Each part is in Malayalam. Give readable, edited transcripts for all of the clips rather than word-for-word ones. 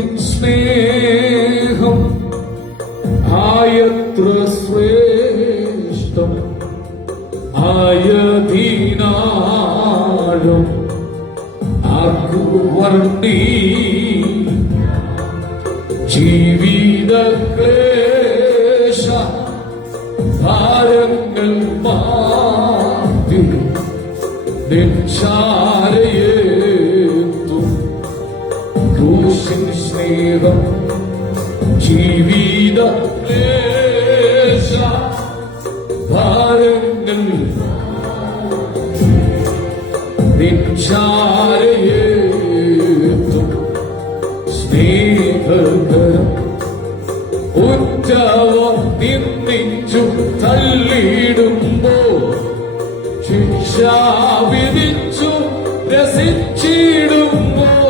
ദൈവത്തിൻ സ്നേഹം ആയത്ര ശ്രേഷ്ഠം ആയതിനാലും ആർക്കു വർണ്ണി ജീവിത ക്ലേശ ഭാരങ്ങൾ മാറ്റി നിൻചാരയേത്തും ക്രൂശിൻ സ്നേഹം ജീവിത ക്ലേശ ഭാരങ്ങൾ നിൻചാരയേത്തും സ്നേഹകരം ഉറ്റവർ നിന്ദിച്ചു തള്ളിയിടുമ്പോ ശിക്ഷാ വിധിച്ചു രസിച്ചിടുമ്പോൾ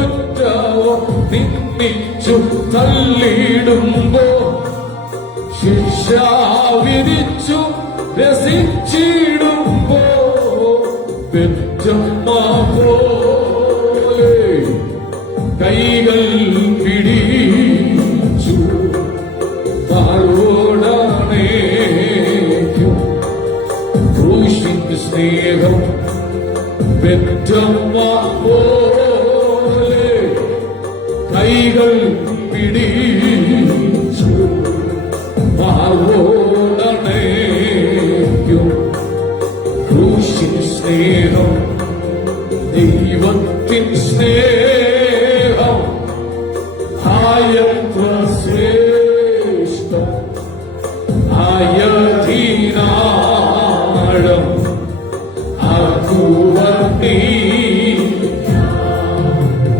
ഉറ്റവർ നിന്ദിച്ചു തള്ളിയിടുമ്പോ ശിക്ഷാ വിധിച്ചു രസിച്ചിടുമ്പോ പെറ്റമ്മ പോലെ കൈകൾ പിടിച്ചു താഴോടാണേക്കും ക്രൂശിന്റെ സ്നേഹം പെറ്റമ്മ പോലെ കൈകൾ പിടിച്ചു താഴോടാണേക്കും ക്രൂശിന്റെ സ്നേഹം ദൈവത്തിൻ സ്നേഹം ആയത്ര ശ്രേഷ്ഠം ആയതിനാളം ആർക്കു വർണ്ണിക്കാം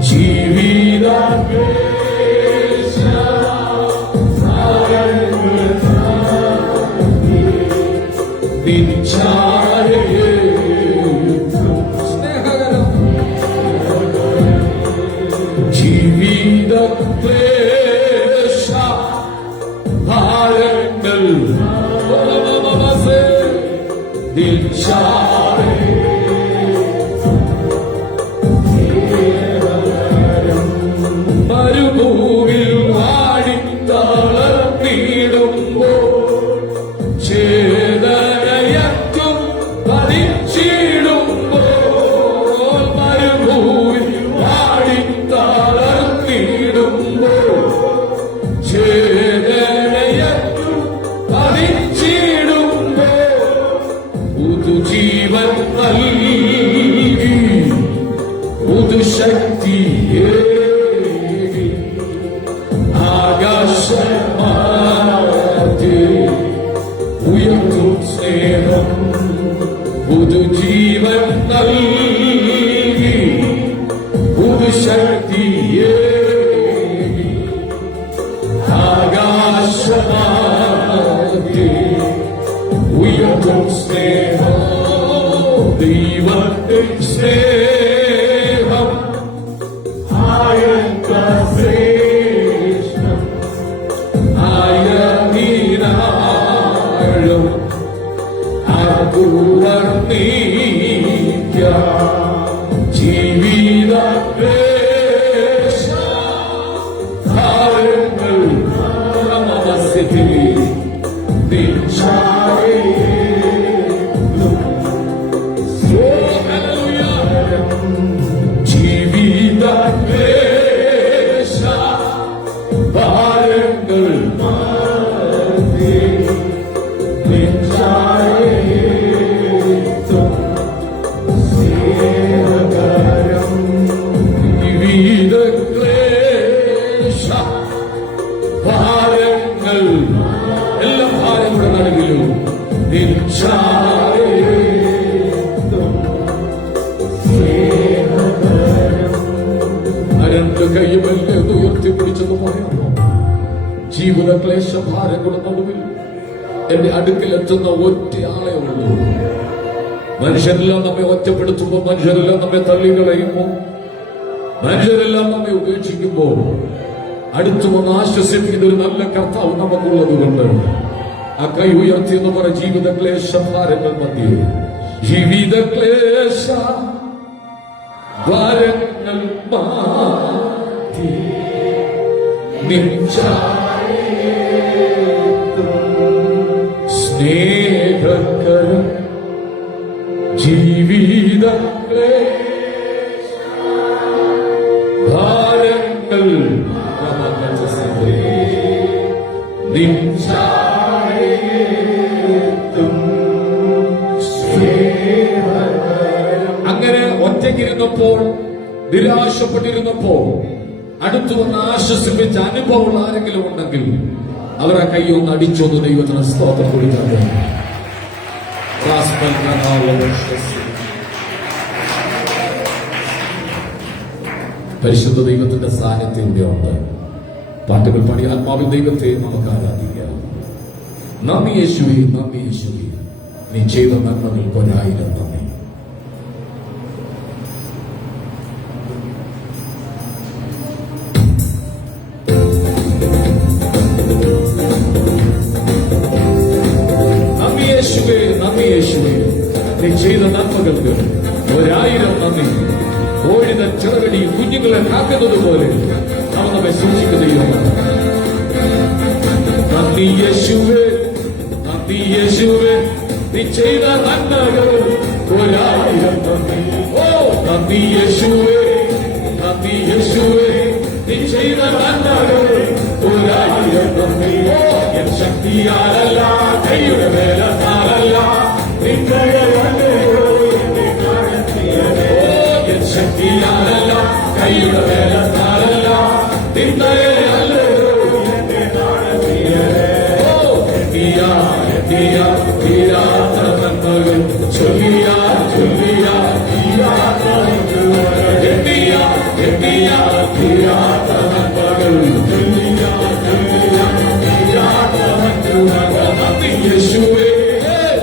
ജീവിത ക്ലേശ നിൻചാരയേത്തും സ്നേഹകരം ജീവിത ക്ലേശ ഭാരങ്ങൾ മരുഭൂവിൽ വാടിത്തളർന്നിടുമ്പോൾ ചേതനയറ്റും പതിച്ചിടുമ്പോൾ മരുഭൂവിൽ വാടിത്തളർന്നിടുമ്പോൾ ചേതനയറ്റും പതിച്ചിടുമ്പോൾ പുതുജീവൻ നൽകി പുതുശക്തിയേകി ആകാശമാറ്റി ഉയർത്തും സ്നേഹം പുതുജീവൻ നൽകി പുതുശക്തിയേകി ആകാശമാറ്റി ഉയർത്തും സ്നേഹം ദൈവത്തിൻ സ്നേഹം ആയത്ര ശ്രേഷ്ഠം ആയതിനാളം ആർക്കു വർണ്ണിക്കാം ജീവിത ക്ലേശ ഭാരങ്ങൾ നമസ്യത്തിൽ ജീവിത ക്ലേശ ഭാരങ്ങൾ ജീവിത ക്ലേശ ഭാരങ്ങൾ എല്ലാ ഭാരങ്ങളുടെ നടുവിലും രണ്ട് കൈവല്ലേ ഉയർത്തിപ്പിടിച്ചെന്ന് പറയുന്നു. ജീവിത ക്ലേശ ഭാരങ്ങളുടെ നടുവിൽ എന്റെ അടുക്കലെത്തുന്ന ഒറ്റയാളെ ഉള്ളൂ. മനുഷ്യരെല്ലാം നമ്മെ ഒറ്റപ്പെടുത്തുമ്പോൾ, മനുഷ്യരെല്ലാം നമ്മെ തള്ളികളയുമ്പോൾ, മനുഷ്യരെല്ലാം നമ്മെ ഉപേക്ഷിക്കുമ്പോൾ അടുത്തു വന്ന് ആശ്വസിപ്പിക്കുന്ന ഒരു നല്ല കർത്താവ് നമുക്കുള്ളത് കൊണ്ട് ആ കൈ ഉയർത്തി എന്ന് പറ. ജീവിത ക്ലേശ ഭാരങ്ങൾ മധ്യേ ജീവിത ക്ലേശ ഭാരങ്ങൾ മാറ്റി സ്നേഹകരം ജീവിത ഭാരങ്ങൾ അങ്ങനെ ഒറ്റയ്ക്കിരുന്നപ്പോൾ, നിരാശപ്പെട്ടിരുന്നപ്പോൾ അടുത്തു വന്ന് ആശ്വസിപ്പിച്ച അനുഭവമുള്ള ആരെങ്കിലും ഉണ്ടെങ്കിൽ അവരെ കൈയൊന്ന് അടിച്ചൊന്ന് ദൈവത്തിന് സ്തോത്രം കൊടുക്കാതെ. പരിശുദ്ധ ദൈവത്തിന്റെ സാന്നിധ്യം ഇവിടെ ഉണ്ട്. പാട്ടുകൾ പാടി ആത്മാവിൽ ദൈവത്തെ നമുക്ക് ആരാധിക്കാം. നന്ദി യേശുവേ, നന്ദി യേശുവേ, നീ ചെയ്ത നന്മകൾക്ക് 1000 നന്ദി. നന്ദി യേശുവേ, നന്ദി യേശുവേ, നീ ചെയ്ത നന്മകൾക്ക് 1000 നന്ദി. കോഴിത ചിറകടി കുഞ്ഞുങ്ങളെ കാക്കുന്നത് പോലെ അവൻ നമ്മെ സൂക്ഷിക്കുകയും. നന്ദി യേശുവേ, നന്ദി യേശുവേ, നീ ചെയ്ത നന്മകൾ 1000 നന്ദി. ഓ നന്ദി യേശുവേ, നന്ദി യേശുവേ, നീ ചെയ്ത നന്മകൾ 1000 നന്ദി. എൻ ശക്തിയാലല്ല, കൈയുടെ വേലത്താലല്ല, നിന്റെ ശക്തിയാലല്ല, കൈയുടെ വേലത്താലല്ല, നിന്നയല്ലോ തീരാത്ത നന്മകൾ ചൊല്ലിയാ ചൊല്ലിയാ തീരാത്ത തീരാത്ത നന്മകൾ ചൊല്ലിയാ ചൊല്ലിയാ തീരാത്ത നന്മകൾ. നന്ദി യേശുവേ,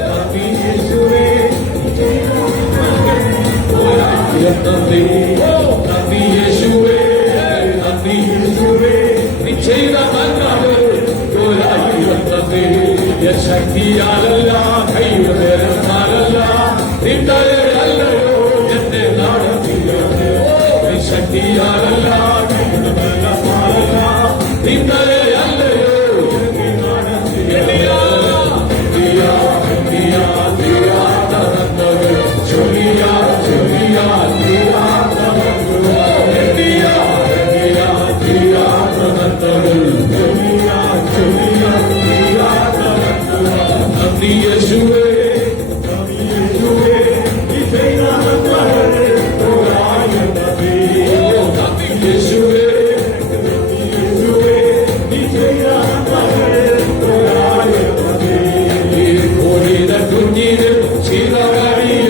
നന്ദി യേശുവേ, നന്ദി നന്ദി യേശുവേ, നന്ദി യേശുവേ, നീ ചെയ്ത നന്മകൾ 1000 നന്ദി. ശക്തിയാലല്ല, കൈയുടെ വേലത്താലല്ല, നിന്റെ അല്ലയോ എന്നെ നടത്തിയത്. ശക്തിയാലല്ല, കൈയുടെ വേലത്താലല്ല, നിന്റെ അല്ലയോ എന്നെ നടത്തിയത്. തീരാത്ത നന്മകൾ ചൊല്ലിയാ ചൊല്ലിയാ തീരാത്ത നന്മകൾ ചൊല്ലിയാ ചൊല്ലിയാ തീരാത്ത നന്മകൾ. നന്ദി യേശുവേ, നന്ദി യേശുവേ, നീ ചെയ്ത നന്മകൾ 1000 നന്ദി. നന്ദി യേശുവേ, നന്ദി യേശുവേ, നീ ചെയ്ത നന്മകൾ 1000 നന്ദി. കോഴിത കുഞ്ഞിന് ചീതകളിൽ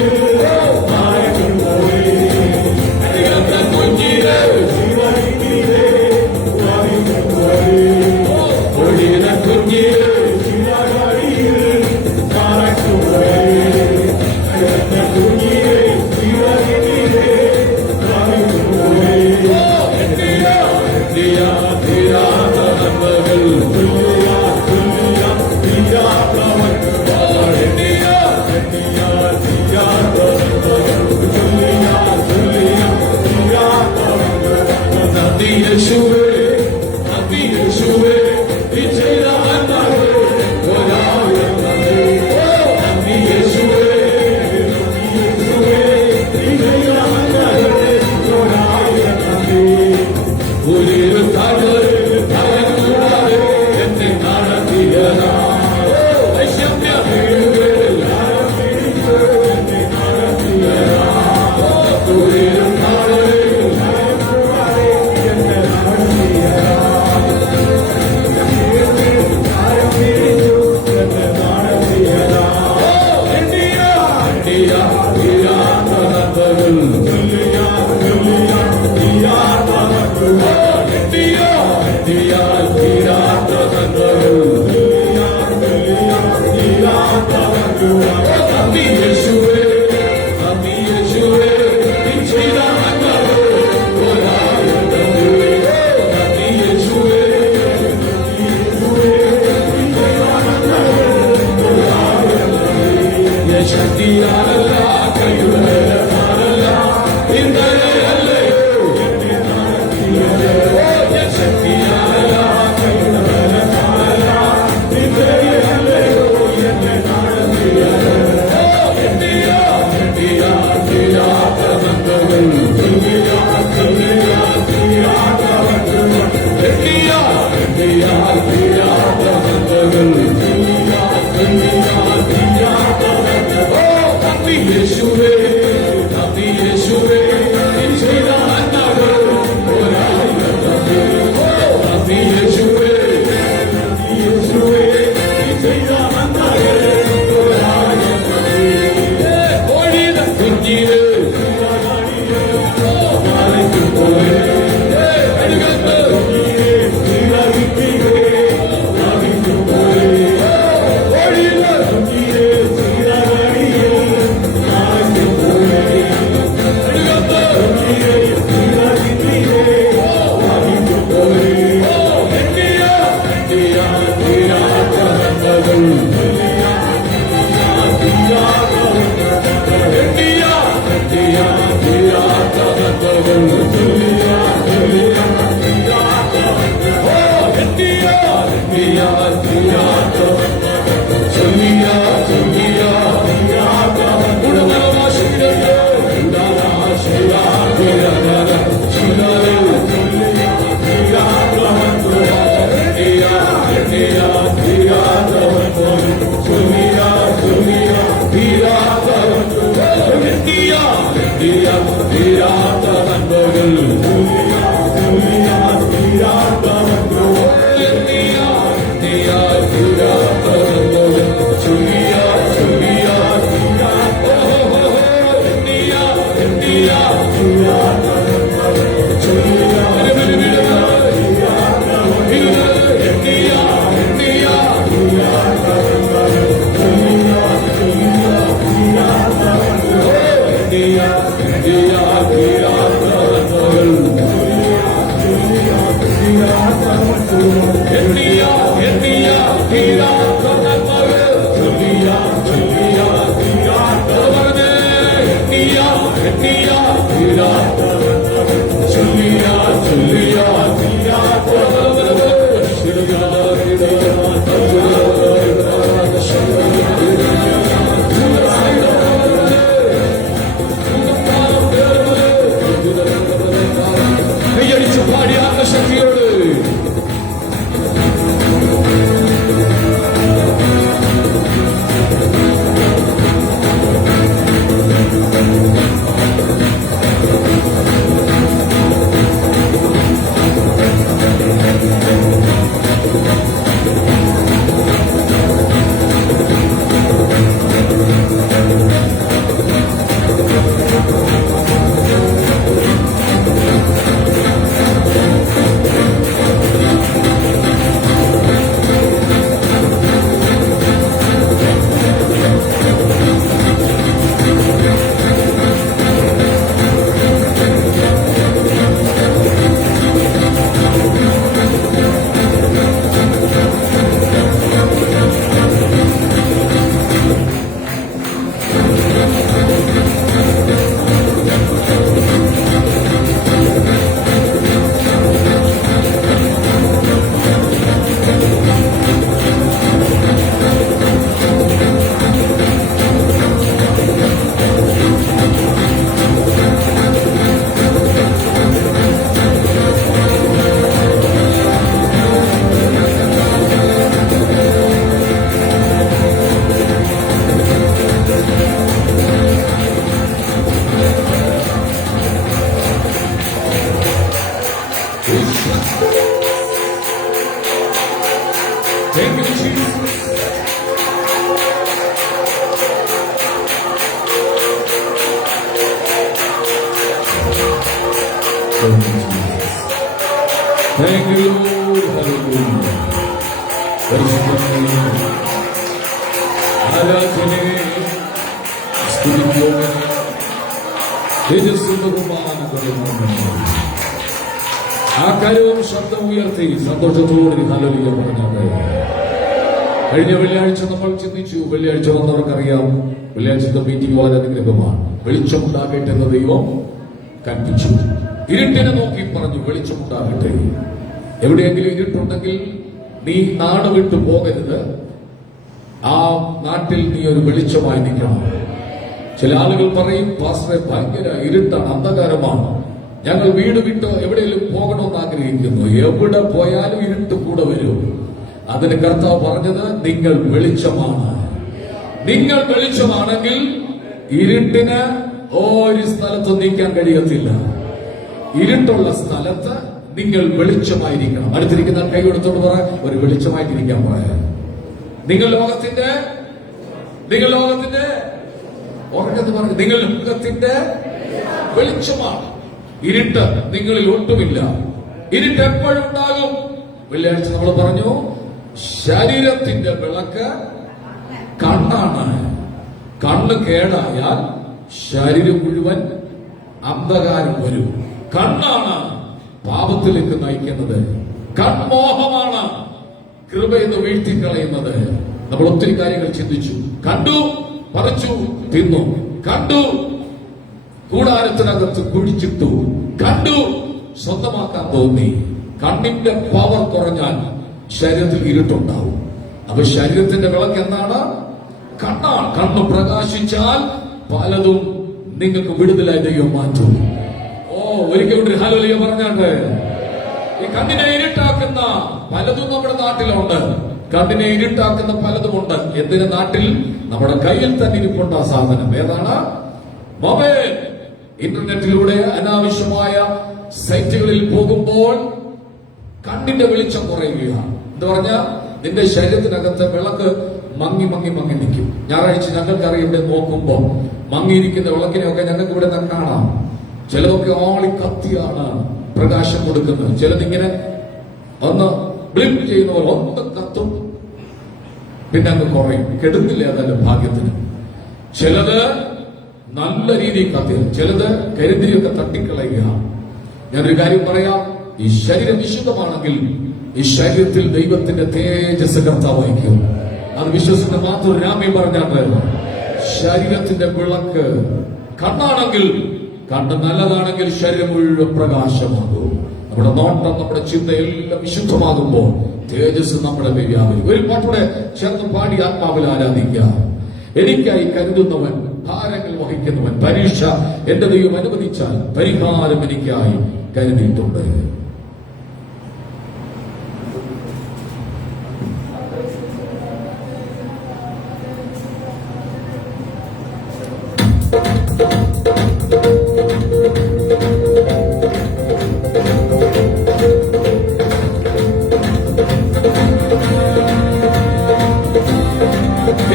ശക്തിയോട് Thank you, Jesus. Thank you, Lord. Hallelujah. പരിശുദ്ധമേ, ആരാധനയെ സ്തുതിക്കുവാൻ തേജസ്സും ബഹുമാനങ്ങളും ആ കാര്യവും ശബ്ദം ഉയർത്തി സന്തോഷത്തോടെ ഹല്ലേലൂയ പറഞ്ഞാട്ടെ. കഴിഞ്ഞ വെള്ളിയാഴ്ച നമ്മൾ ചിന്തിച്ചു. വെള്ളിയാഴ്ച വന്നവർക്കറിയാം, വെള്ളിയാഴ്ചത്തെ മീറ്റിംഗ് വളരെ അനുഗ്രഹമാണ്. വെളിച്ചമുണ്ടാകട്ടെ എന്ന് ദൈവം കൽപ്പിച്ചു. ഇരുട്ടിനെ നോക്കി പറഞ്ഞു, വെളിച്ചമുണ്ടാകട്ടെ. എവിടെയെങ്കിലും ഇരുട്ടുണ്ടെങ്കിൽ നീ നാട് വിട്ടു പോകരുത്. ആ നാട്ടിൽ നീ ഒരു വെളിച്ചമായി നിൽക്കണം. ചില ആളുകൾ പറയും, പാസ്റ്ററെ ഭയങ്കര ഇരുട്ടാണ്, അന്ധകാരമാണ്, ഞങ്ങൾ വീട് വിട്ട് എവിടെയെങ്കിലും പോകണമെന്ന് ആഗ്രഹിക്കുന്നു. എവിടെ പോയാലും ഇരുട്ട് കൂടെ വരും. അതിന് കർത്താവ് പറഞ്ഞത്, നിങ്ങൾ വെളിച്ചമാണ്. നിങ്ങൾ വെളിച്ചമാണെങ്കിൽ ഇരുട്ടിന് ഒരു സ്ഥലത്തും നീക്കാൻ കഴിയത്തില്ല. ഇരുട്ടുള്ള സ്ഥലത്ത് നിങ്ങൾ വെളിച്ചമായിരിക്കണം. അടുത്തിരിക്കുന്ന കൈ കൊടുത്തോണ്ട് പറ, ഒരു വെളിച്ചമായിട്ടിരിക്കാൻ പറയാം. നിങ്ങൾ ലോകത്തിന്റെ ഉറക്കത്ത് പറഞ്ഞു, നിങ്ങൾ ലോകത്തിന്റെ വെളിച്ചമാണ്. ഇരുട്ട് നിങ്ങളിൽ ഒട്ടുമില്ല. ഇരുട്ട് എപ്പോഴും ഉണ്ടാകും. വെള്ളിയാഴ്ച നമ്മൾ പറഞ്ഞു, ശരീരത്തിന്റെ വിളക്ക് കണ്ണാണ്. കണ്ണ് കേടായാൽ ശരീരം മുഴുവൻ അന്ധകാരം വരും. കണ്ണാണ് പാപത്തിലേക്ക് നയിക്കുന്നത്. കൺമോഹമാണ് കൃപയെന്ന് വീഴ്ത്തിക്കളയുന്നത്. നമ്മൾ ഒത്തിരി കാര്യങ്ങൾ ചിന്തിച്ചു. കണ്ടു, പറിച്ചു, തിന്നു. കണ്ടു, കൂടാരത്തിനകത്ത് കുഴിച്ചിട്ടു. കണ്ടു, സ്വന്തമാക്കാൻ തോന്നി. കണ്ണിന്റെ പവർ കുറഞ്ഞാൽ ശരീരത്തിൽ ഇരുട്ടുണ്ടാവും. അപ്പൊ ശരീരത്തിന്റെ വിളക്ക് എന്താണ്? കണ്ണാണ്. കണ്ണ് പ്രകാശിച്ചാൽ പലതും നിങ്ങൾക്ക് വിടുതലായി ദൈവം മാറ്റും. ഒരിക്കലും ഹല്ലേലൂയ പറഞ്ഞാട്ടെ. ഈ കണ്ണിനെ ഇരുട്ടാക്കുന്ന പലതും നമ്മുടെ നാട്ടിലുണ്ട്. കണ്ണിനെ ഇരുട്ടാക്കുന്ന പലതുമുണ്ട്. എന്തിന് നാട്ടിൽ? നമ്മുടെ കയ്യിൽ തന്നെ ഇരിപ്പുണ്ട് ആ സാധനം. ഏതാണ്? മൊബൈൽ. ഇന്റർനെറ്റിലൂടെ അനാവശ്യമായ സൈറ്റുകളിൽ പോകുമ്പോൾ കണ്ണിന്റെ വെളിച്ചം കുറയുകയാണ്. എന്ന് പറഞ്ഞാൽ നിന്റെ ശരീരത്തിനകത്ത് വിളക്ക് മങ്ങി മങ്ങി മങ്ങി നിൽക്കും. ഞായറാഴ്ച ഞങ്ങൾക്കറിയാം, ഇവിടെ നോക്കുമ്പോ മങ്ങിയിരിക്കുന്ന വിളക്കിനെയൊക്കെ ഞങ്ങൾക്ക് ഇവിടെ കാണാം. ചിലതൊക്കെ ആളി കത്തിയാണ് പ്രകാശം കൊടുക്കുന്നത്. ചിലതിങ്ങനെ ഒന്ന് ബ്ലിപ്പ് ചെയ്യുന്ന പോലെ ഒന്ന് കത്തും, പിന്നെ അങ്ങ് കുറയും. കെടുന്നില്ല, അതല്ല ഭാഗ്യത്തിന്. ചിലത് നല്ല രീതിയിൽ കത്തിയ, ചിലത് കരുതിയൊക്കെ തട്ടിക്കളയുക. ഞാനൊരു കാര്യം പറയാം, ഈ ശരീരം വിശുദ്ധമാണെങ്കിൽ ഈ ശരീരത്തിൽ ദൈവത്തിന്റെ തേജസ് കർത്താവ് വഹിക്കും. അത് വിശ്വസിക്കുന്ന മാത്രം രാമേ പറഞ്ഞാട്ട്, ശരീരത്തിന്റെ വിളക്ക് കണ്ണാണെങ്കിൽ, കണ്ണ് നല്ലതാണെങ്കിൽ ശരീരം മുഴുവൻ പ്രകാശമാകും. നമ്മുടെ നോട്ടം, നമ്മുടെ ചിന്ത എല്ലാം വിശുദ്ധമാകുമ്പോൾ തേജസ് നമ്മുടെ വ്യാപരിക്കും. ഒരു പാട്ടൂടെ ചേർന്ന് പാടി ആത്മാവിൽ ആരാധിക്കാം. എനിക്കായി കരുതുന്നവൻ, ഭാരങ്ങൾ വഹിക്കുന്നവൻ, പരീക്ഷ എന്റെ ദൈവം അനുവദിച്ചാൽ പരിഹാരം എനിക്കായി കരുതിയിട്ടുണ്ട്.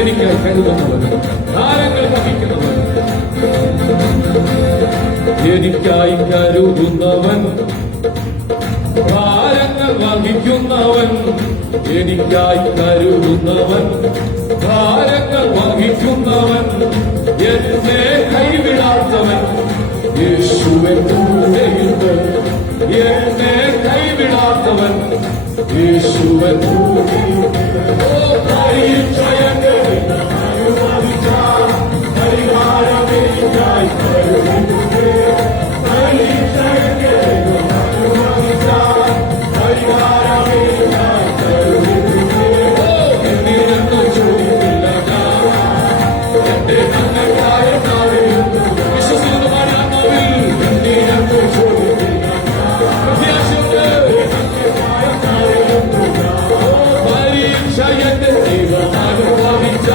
എനിക്കായി കരുതുന്നവൻ, ഭാരങ്ങൾ വഹിക്കുന്നവൻ, എനിക്കായി കരുതുന്നവൻ, ഭാരങ്ങൾ വഹിക്കുന്നവൻ, എനിക്കായി കരുതുന്നവൻ, ഭാരങ്ങൾ വഹിക്കുന്നവൻ, എന്നെ കൈവിടാത്തവൻ, യേശുവേ കൂടെയുണ്ട്. എന്നെ കൈവിടാത്തവൻ, യേശുവേ കൂടെയുണ്ട്. ഓ പരീക്ഷയങ്ങൾ പരിഹാരമേക്കായി കരുതുന്നേ. പരീക്ഷയങ്ങൾ പരിഹാരമേക്കായി കരുതുന്നേ. ഓ എന്നിലെന്ന് ചോദിക്കില്ല ഞാൻ, എന്റെ നന്മയ്ക്കായ നാളിൽ വിശ്വസിക്കുന്ന ആത്മാവിൽ എന്നിലെന്ന് ചോദിക്കില്ല പരീക്ഷ എന്റെ ദൈവം അനുഭവിച്ച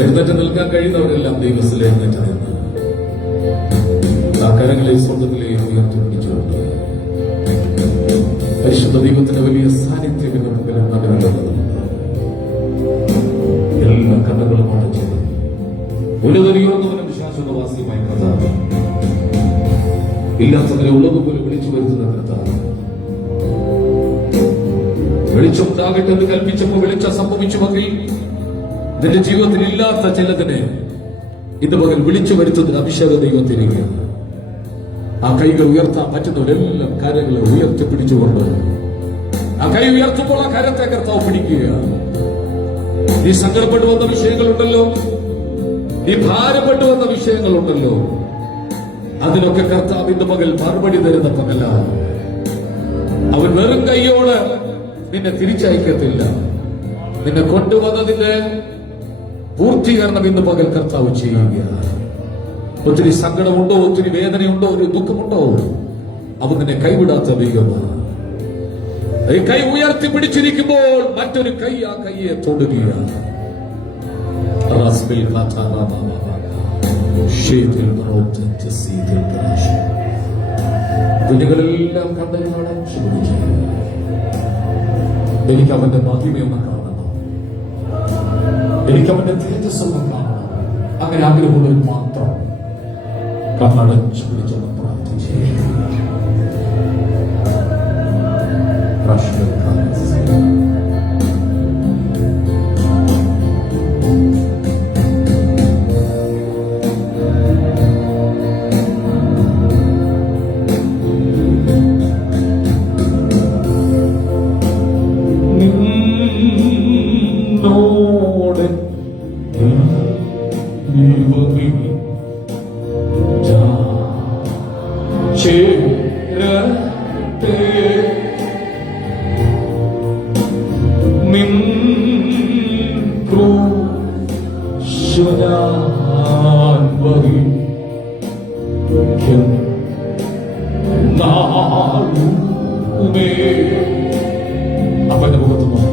എഴുന്നേറ്റ് നിൽക്കാൻ കഴിയുന്നവരെല്ലാം ദൈവത്തിൽ എഴുന്നേറ്റ് നിന്ന് ആ കരങ്ങളെ സ്വന്തത്തിലേക്ക് ഉയർത്തിപ്പിടിച്ചുകൊണ്ട് പരിശുദ്ധ ദൈവത്തിന്റെ വലിയ സാന്നിധ്യം നഗരമുള്ളത് എല്ലാ കഥകളും അടച്ചു ഉന്നതറിയുന്നവനും ശാശ്വതവാസിയുമായ കർത്താവ്, ഇല്ലാത്തവരെ ഉള്ളതുപോലെ വിളിച്ചു വരുത്തുന്ന കർത്താവ്, വെളിച്ചമുണ്ടാകട്ടെ എന്ന് കൽപ്പിച്ചപ്പോൾ വെളിച്ചം സംഭവിച്ചുവെങ്കിൽ നിന്റെ ജീവിതത്തിൽ ഇല്ലാത്ത ചിലതിനെ ഇന്ന് പകൽ വിളിച്ചു വരുത്തുന്ന അഭിഷേക ദൈവത്തിലേക്ക് ആ കൈകൾ ഉയർത്താൻ പറ്റുന്നവരെല്ലാം കരങ്ങളെ ഉയർത്തിപ്പിടിച്ചുകൊണ്ട് ആ കൈ ഉയർത്തുമ്പോൾ ആ കരത്തെ കർത്താവ് പിടിക്കുക. നീ സങ്കടപ്പെട്ടു വന്ന വിഷയങ്ങളുണ്ടല്ലോ, നീ ഭാരപ്പെട്ടു വന്ന വിഷയങ്ങളുണ്ടല്ലോ, അതിനൊക്കെ കർത്താവ് ഇന്ന് പകൽ മറുപടി തരുന്ന പകല. അവൻ വെറും കൈയോട് നിന്നെ തിരിച്ചയക്കത്തില്ല. നിന്നെ കൊണ്ടുവന്നതിന്റെ പൂർത്തീകരണം ഇന്ന് പകൽ കർത്താവ് ചെയ്യുക. ഒത്തിരി സങ്കടമുണ്ടോ, ഒത്തിരി വേദനയുണ്ടോ, ഒരു ദുഃഖമുണ്ടോ, അവൻ നിന്നെ കൈവിടാത്ത ദൈവമാണ്. ഈ കൈ ഉയർത്തി പിടിച്ചിരിക്കുമ്പോൾ മറ്റൊരു കൈ ആ കൈയെ തൊടുകയാണ്. കുഞ്ഞുങ്ങളെല്ലാം കണ്ടതിനോട് എനിക്ക് അവന്റെ മഹിമയൊന്ന് കാണണം, എനിക്ക് അവന്റെ തേജസ്സൊന്ന് കാണണം. അങ്ങനെ ആഗ്രഹമുള്ളവർ മാത്രം കണ്ണടച്ചു പിടിച്ചൊന്ന് പ്രാർത്ഥിച്ചു. അവന്റെ മുഖത്ത് നോക്കി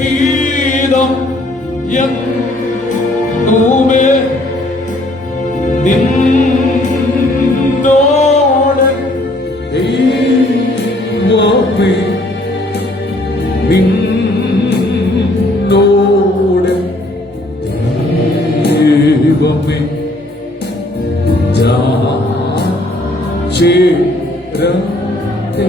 ഗീതം എന്നൂമേ നിന്നോട് ദൈവമേ, നിന്നോട് ദൈവമേ ചേരത്തെ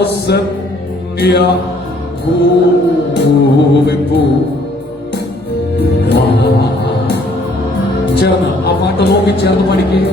ദാസന്യ ഭൂമിപ്പൂ. ചേർന്ന് ആ പാട്ട് നോക്കി ചേർന്ന് പഠിക്കുക.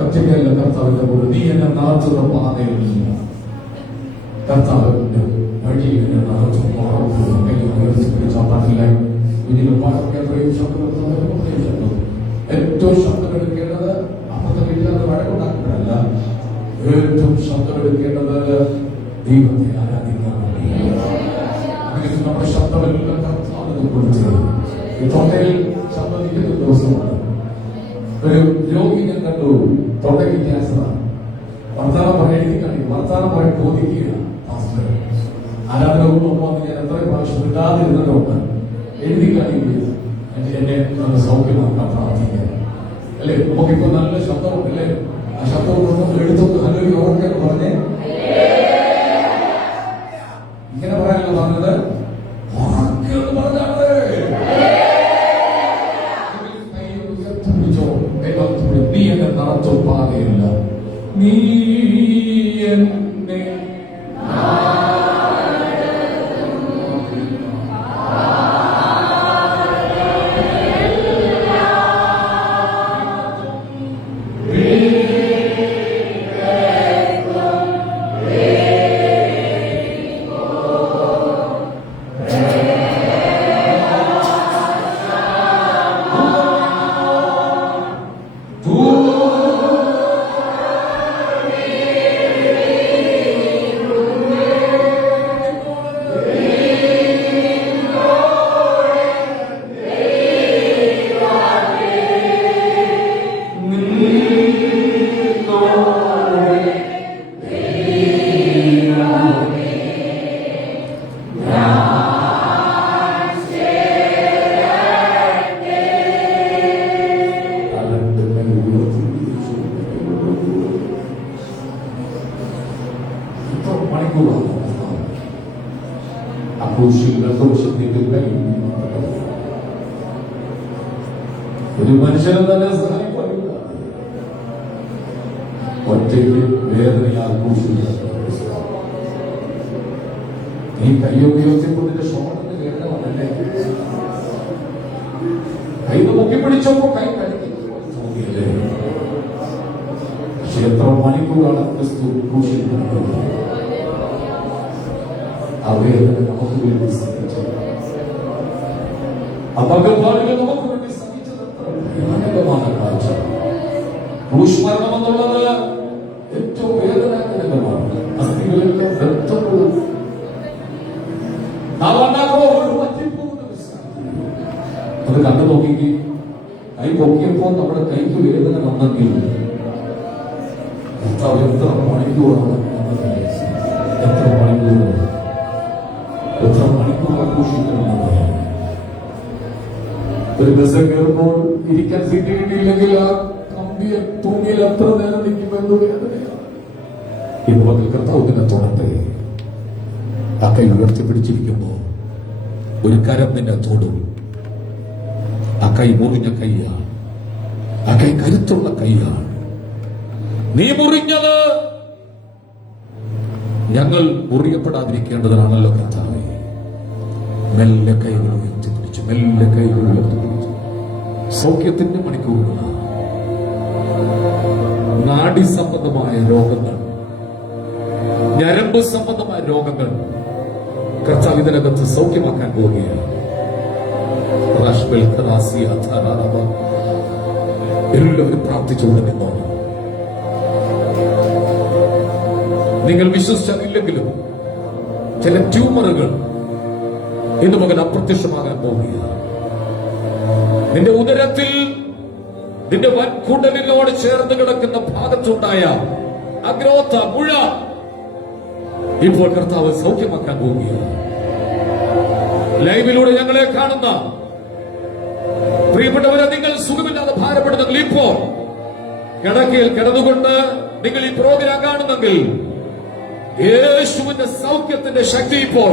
ഒറ്റയ്ക്കല്ല കർത്താവിന്റെ കൂടെ. നീ എന്നെ നടത്തുന്ന പാതയിൽ കർത്താവിന്റെ വഴി എന്നെ നടത്തുന്ന പാട്ടില്ല. ഇതിന് പാട്ടൊക്കെ എത്രയും ഏറ്റവും ശബ്ദമെടുക്കേണ്ടത് അപ്പത്തമില്ലാതെ വഴക്കുണ്ടാക്കുന്നതല്ല. ഏറ്റവും ശബ്ദമെടുക്കേണ്ടത് ദൈവത്തെ ആരാധിക്കാൻ വേണ്ടി. അങ്ങനെ നമ്മുടെ ശബ്ദമെല്ലാം കർത്താവിനെ കൊടുത്ത് ഈ തൊണ്ടയിൽ ശബ്ദിക്കുന്ന ദിവസമാണ്. ഒരു രോഗി ഞാൻ കണ്ടു, തൊണ്ടയ്ക്ക് ക്യാൻസറാണ്. വർത്താനം പറയണം, വർത്താനം പറയാൻ ബോധിക്കുക. ആരാധന വന്ന് ഞാൻ എത്ര പ്രാവശ്യം വിടാതിരുന്നതുകൊണ്ട് എഴുതി കാണിക്കുക. എന്നെ നല്ല സൗഖ്യമാക്കാൻ പ്രാർത്ഥിക്കുക. അല്ലെ, നമുക്കിപ്പോ നല്ല ശബ്ദമുണ്ട് അല്ലേ? ആ ശബ്ദം എടുത്തൊന്ന് നല്ലൊരു ഓർക്കൊക്കെ പറഞ്ഞേ. ഇങ്ങനെ പറയാനല്ല പറഞ്ഞത്, നീ എന്നെ നടത്തും പാതയില്ല. നീ എന്നെ ഒരു മനുഷ്യനെ തന്നെ സഹായിക്കില്ല. ഒറ്റയ്ക്ക് വേദനയാൽ നീ കൈയൊക്കെ ഷോട്ടിന്റെ വേദന വന്നല്ലേ? കൈ മുക്കി പിടിച്ചപ്പോ കൈ തോന്നിയല്ലേ? പക്ഷെ എത്ര മണിക്കൂറാണ് ക്രിസ്തു ക്രൂശിക്കുന്നത്? ആ വേദന നമുക്ക് വേണ്ടി സഹിച്ചത്, ആ പകൽപ്പാടുകൾ നമുക്ക് വേണ്ടി സഹിച്ചത് അനന്തമാണ് കാഴ്ച. ക്രൂശ് മരണമെന്നുള്ളത് ഏറ്റവും വേദനാജനകമാണ്. അസ്ഥികളെല്ലാം രക്തങ്ങളും അത് കണ്ടു നോക്കി. കൈ പൊക്കിയപ്പോൾ നമ്മുടെ കൈക്ക് വേദന വന്നെങ്കിൽ എത്ര മണിക്കൂറാണ്, എത്ര മണിക്കൂറാണ്, എത്ര മണിക്കൂർ ആഘോഷിക്കണമെന്ന് പറയാം. ഒരു ബസ് കയറുമ്പോൾ ഇരിക്കാൻ സീറ്റ് കിട്ടിയില്ലെങ്കിൽ ആ കമ്പിയ തൂങ്ങിയിൽ എത്ര നേരം നിൽക്കുമെന്ന് വേദനയാണ്. ഇന്ന് പകൽ കർത്താവിനെ തൊടട്ടെ. ആ കൈ ഉയർത്തിപ്പിടിച്ചിരിക്കുമ്പോ ഒരു കരം നിന്നെ തൊടും. ആ കൈ മുറിഞ്ഞ കൈയാണ്. ആ കൈ കരുത്തുള്ള കൈയാണ്. നീ മുറിഞ്ഞത് ഞങ്ങൾ മുറിയപ്പെടാതിരിക്കേണ്ടതിനാണല്ലോ കർത്താവേ. മെല്ലെ കൈകൾ ഉയർത്തിപ്പിടിച്ചു, മെല്ലെ കൈകൾ ഉയർത്തിപ്പിടിച്ചു. സൗഖ്യത്തിന്റെ മണിക്കൂറുകളാണ്. നാഡി സംബന്ധമായ രോഗങ്ങൾ, ഞരമ്പ് സംബന്ധമായ രോഗങ്ങൾ കർത്താവ് ഇതിനകത്ത് സൗഖ്യമാക്കാൻ പോവുകയാണ്. എല്ലാവരും പ്രാർത്ഥിച്ചുകൊണ്ട് നിന്നോ. നിങ്ങൾ വിശ്വസിച്ചില്ലെങ്കിലും ചില ട്യൂമറുകൾ ഇന്ന് മകൻ അപ്രത്യക്ഷമാകാൻ പോവുകയാണ്. നിന്റെ ഉദരത്തിൽ, നിന്റെ വൻകുടലിനോട് ചേർന്ന് കിടക്കുന്ന ഭാഗത്തുണ്ടായ അഗ്രോത്ത മുഴ ഇപ്പോൾ കർത്താവ് സൗഖ്യമാക്കാൻ പോവുകയാണ്. ലൈവിലൂടെ ഞങ്ങളെ കാണുന്ന പ്രിയപ്പെട്ടവരെ, നിങ്ങൾ സുഖമില്ലാതെ ഭാരപ്പെടുന്നെങ്കിൽ ഇപ്പോൾ കിടക്കയിൽ കിടന്നുകൊണ്ട് നിങ്ങൾ ഈ പ്രോഗ്രാം കാണുന്നെങ്കിൽ യേശുവിന്റെ സൗഖ്യത്തിന്റെ ശക്തി ഇപ്പോൾ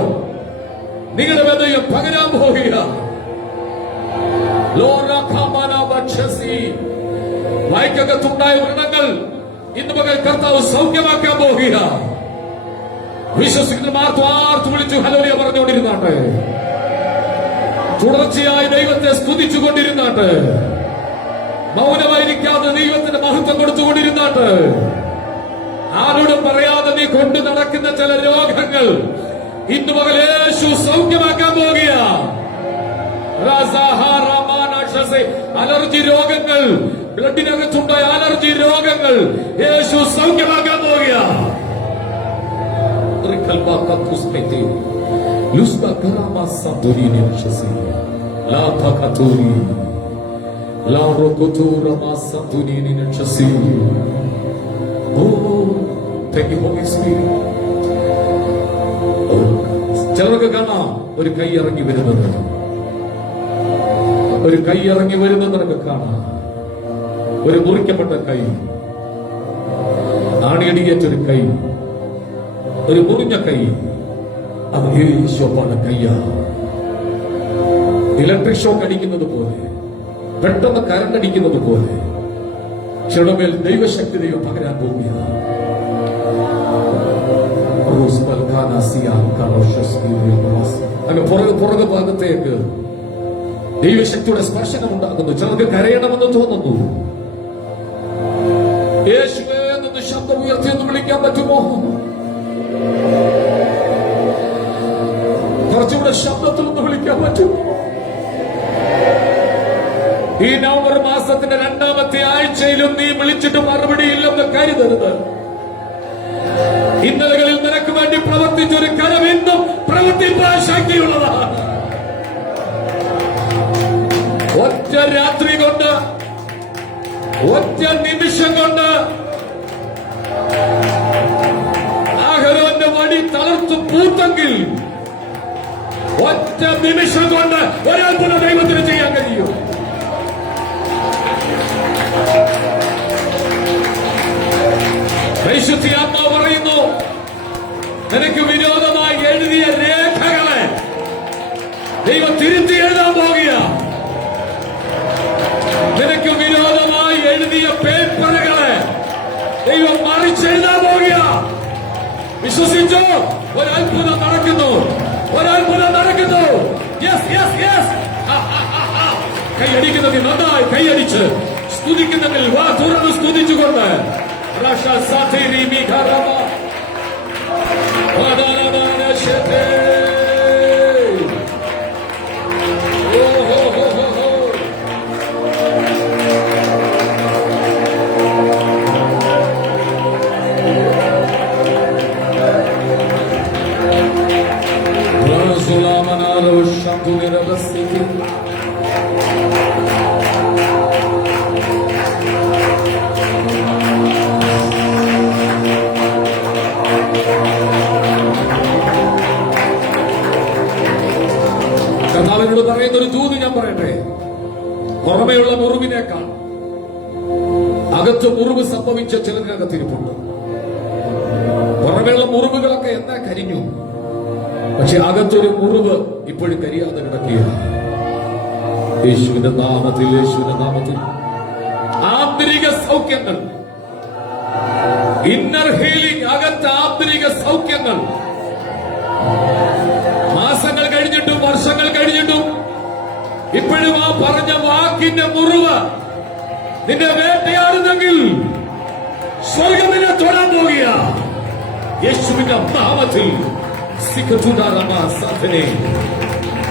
നിങ്ങളുടെ വേദനയെ പകരാൻ പോവുകയാണ്. വായിക്കകത്തുണ്ടായ വ്രണങ്ങൾ ഇന്ന് മകൾ കർത്താവ് സൗഖ്യമാക്കാൻ പോവുകയാണ്. വിശ്വസിക്കുന്ന ആർത്തു വിളിച്ചു ഹല്ലേലൂയ പറഞ്ഞുകൊണ്ടിരുന്നാട്ടെ. തുടർച്ചയായി ദൈവത്തെ സ്തുതിച്ചുകൊണ്ടിരുന്നാട്ടെ. മൗനമായിരിക്കാതെ ദൈവത്തിന് മഹത്വം കൊടുത്തുകൊണ്ടിരുന്നാട്ടെ. ആരോടും പറയാതെ നീ കൊണ്ടു നടക്കുന്ന ചില രോഗങ്ങൾ ഇന്ന് മകൾ യേശു സൗഖ്യമാക്കാൻ പോവുകയാണ്. അലർജി രോഗങ്ങൾ, ബ്ലഡിനകത്തുണ്ടായ അലർജി രോഗങ്ങൾ യേശു സൗഖ്യമാക്കാൻ പോവുകയാണ്. ചിലർക്ക് കാണാം ഒരു കൈ ഇറങ്ങി വരുന്നത്, ഒരു കൈ ഇറങ്ങി വരുന്നത് നിനക്ക് കാണാം. ഒരു മുറിക്കപ്പെട്ട കൈ, ആണിയടിയേറ്റൊരു കൈ, ഒരു മുറിഞ്ഞ കൈ. അത് യേശുവാണ് കയ്യാ. ഇലക്ട്രിക് ഷോക്ക് അടിക്കുന്നത് പോലെ, പെട്ടെന്ന് കരണ്ട് അടിക്കുന്നത് പോലെ ചെടുമേൽ ദൈവശക്തി ദൈവം പകരാൻ പോവുകയാണ്. അങ്ങ് പുറകു ഭാഗത്തേക്ക് ദൈവശക്തിയുടെ സ്പർശനം ഉണ്ടാകുന്നു. ചിലർക്ക് കരയണമെന്ന് തോന്നുന്നു. യേശുവേ എന്ന് ശബ്ദം ഉയർത്തിയെന്ന് വിളിക്കാൻ പറ്റുമോ? കുറച്ചുകൂടെ ശബ്ദത്തിൽ ഒന്ന് വിളിക്കാൻ പറ്റുമോ? ഈ നവംബർ മാസത്തിന്റെ 2ാമത്തെ ആഴ്ചയിലും നീ വിളിച്ചിട്ട് മറുപടിയില്ലെന്ന് കരുതരുത്. ഇന്നലകളിൽ നിനക്ക് വേണ്ടി പ്രവർത്തിച്ച ഒരു കരം ഇന്നും പ്രവർത്തിക്കാൻ ശക്തിയുള്ളതാണ്. ഒറ്റ രാത്രി കൊണ്ട്, ഒറ്റ നിമിഷം കൊണ്ട് ആഹരോന്റെ വടി തളർത്തു പൂത്തെങ്കിൽ ഒറ്റ നിമിഷം കൊണ്ട് ഒരത്ഭുതം ദൈവത്തിന് ചെയ്യാൻ കഴിയും. പരിശുദ്ധാത്മ പറയുന്നു, നിനക്ക് വിരോധമായി എഴുതിയ രേഖകളെ ദൈവം തിരുത്തി എഴുതാൻ പോകുക. നിനക്ക് വിരോധമായി എഴുതിയ പേപ്പറുകളെ ദൈവം മറിച്ചെഴുതാൻ പോകുക. വിശ്വസിച്ചോ? ഒരത്ഭുതം നടക്കുന്നു, ഒരത്ഭുതം നടക്കുന്നു. Yes yes yes. കൈയടിക്കുന്നതിൽ നന്നായി കൈയടിച്ച്, സ്തുതിക്കുന്നതിൽ വാ തുറന്ന് സ്തുതിച്ചുകൊണ്ട് കർത്താവിനോട് പറയുന്ന ഒരു ദൂത് ഞാൻ പറയട്ടെ. പുറമെയുള്ള മുറിവിനേക്കാൾ അകത്ത് മുറിവ് സംഭവിച്ച ചിലതിനകത്തിരിപ്പുണ്ട്. പുറമെയുള്ള മുറിവുകളൊക്കെ എന്നാ കരിഞ്ഞു, പക്ഷെ അകത്തൊരു മുറിവ് ഇപ്പോഴും കരിയാതെ കിടക്കുകയാണ്. യേശുവിന്റെ നാമത്തിൽ, യേശുവിന്റെ നാമത്തിൽ ആന്തരിക സൗഖ്യങ്ങൾ, ഇന്നർ ഹീലിംഗ്, അകത്ത് ആന്തരിക സൗഖ്യങ്ങൾ. മാസങ്ങൾ കഴിഞ്ഞിട്ടും വർഷങ്ങൾ കഴിഞ്ഞിട്ടും ഇപ്പോഴും ആ പറഞ്ഞ വാക്കിന്റെ മുറിവ് നിന്നെ വേട്ടയാടുന്നെങ്കിൽ സ്വർഗം നിന്നെ തൊടാൻ പോകുക. യേശുവിന്റെ നാമത്തിൽ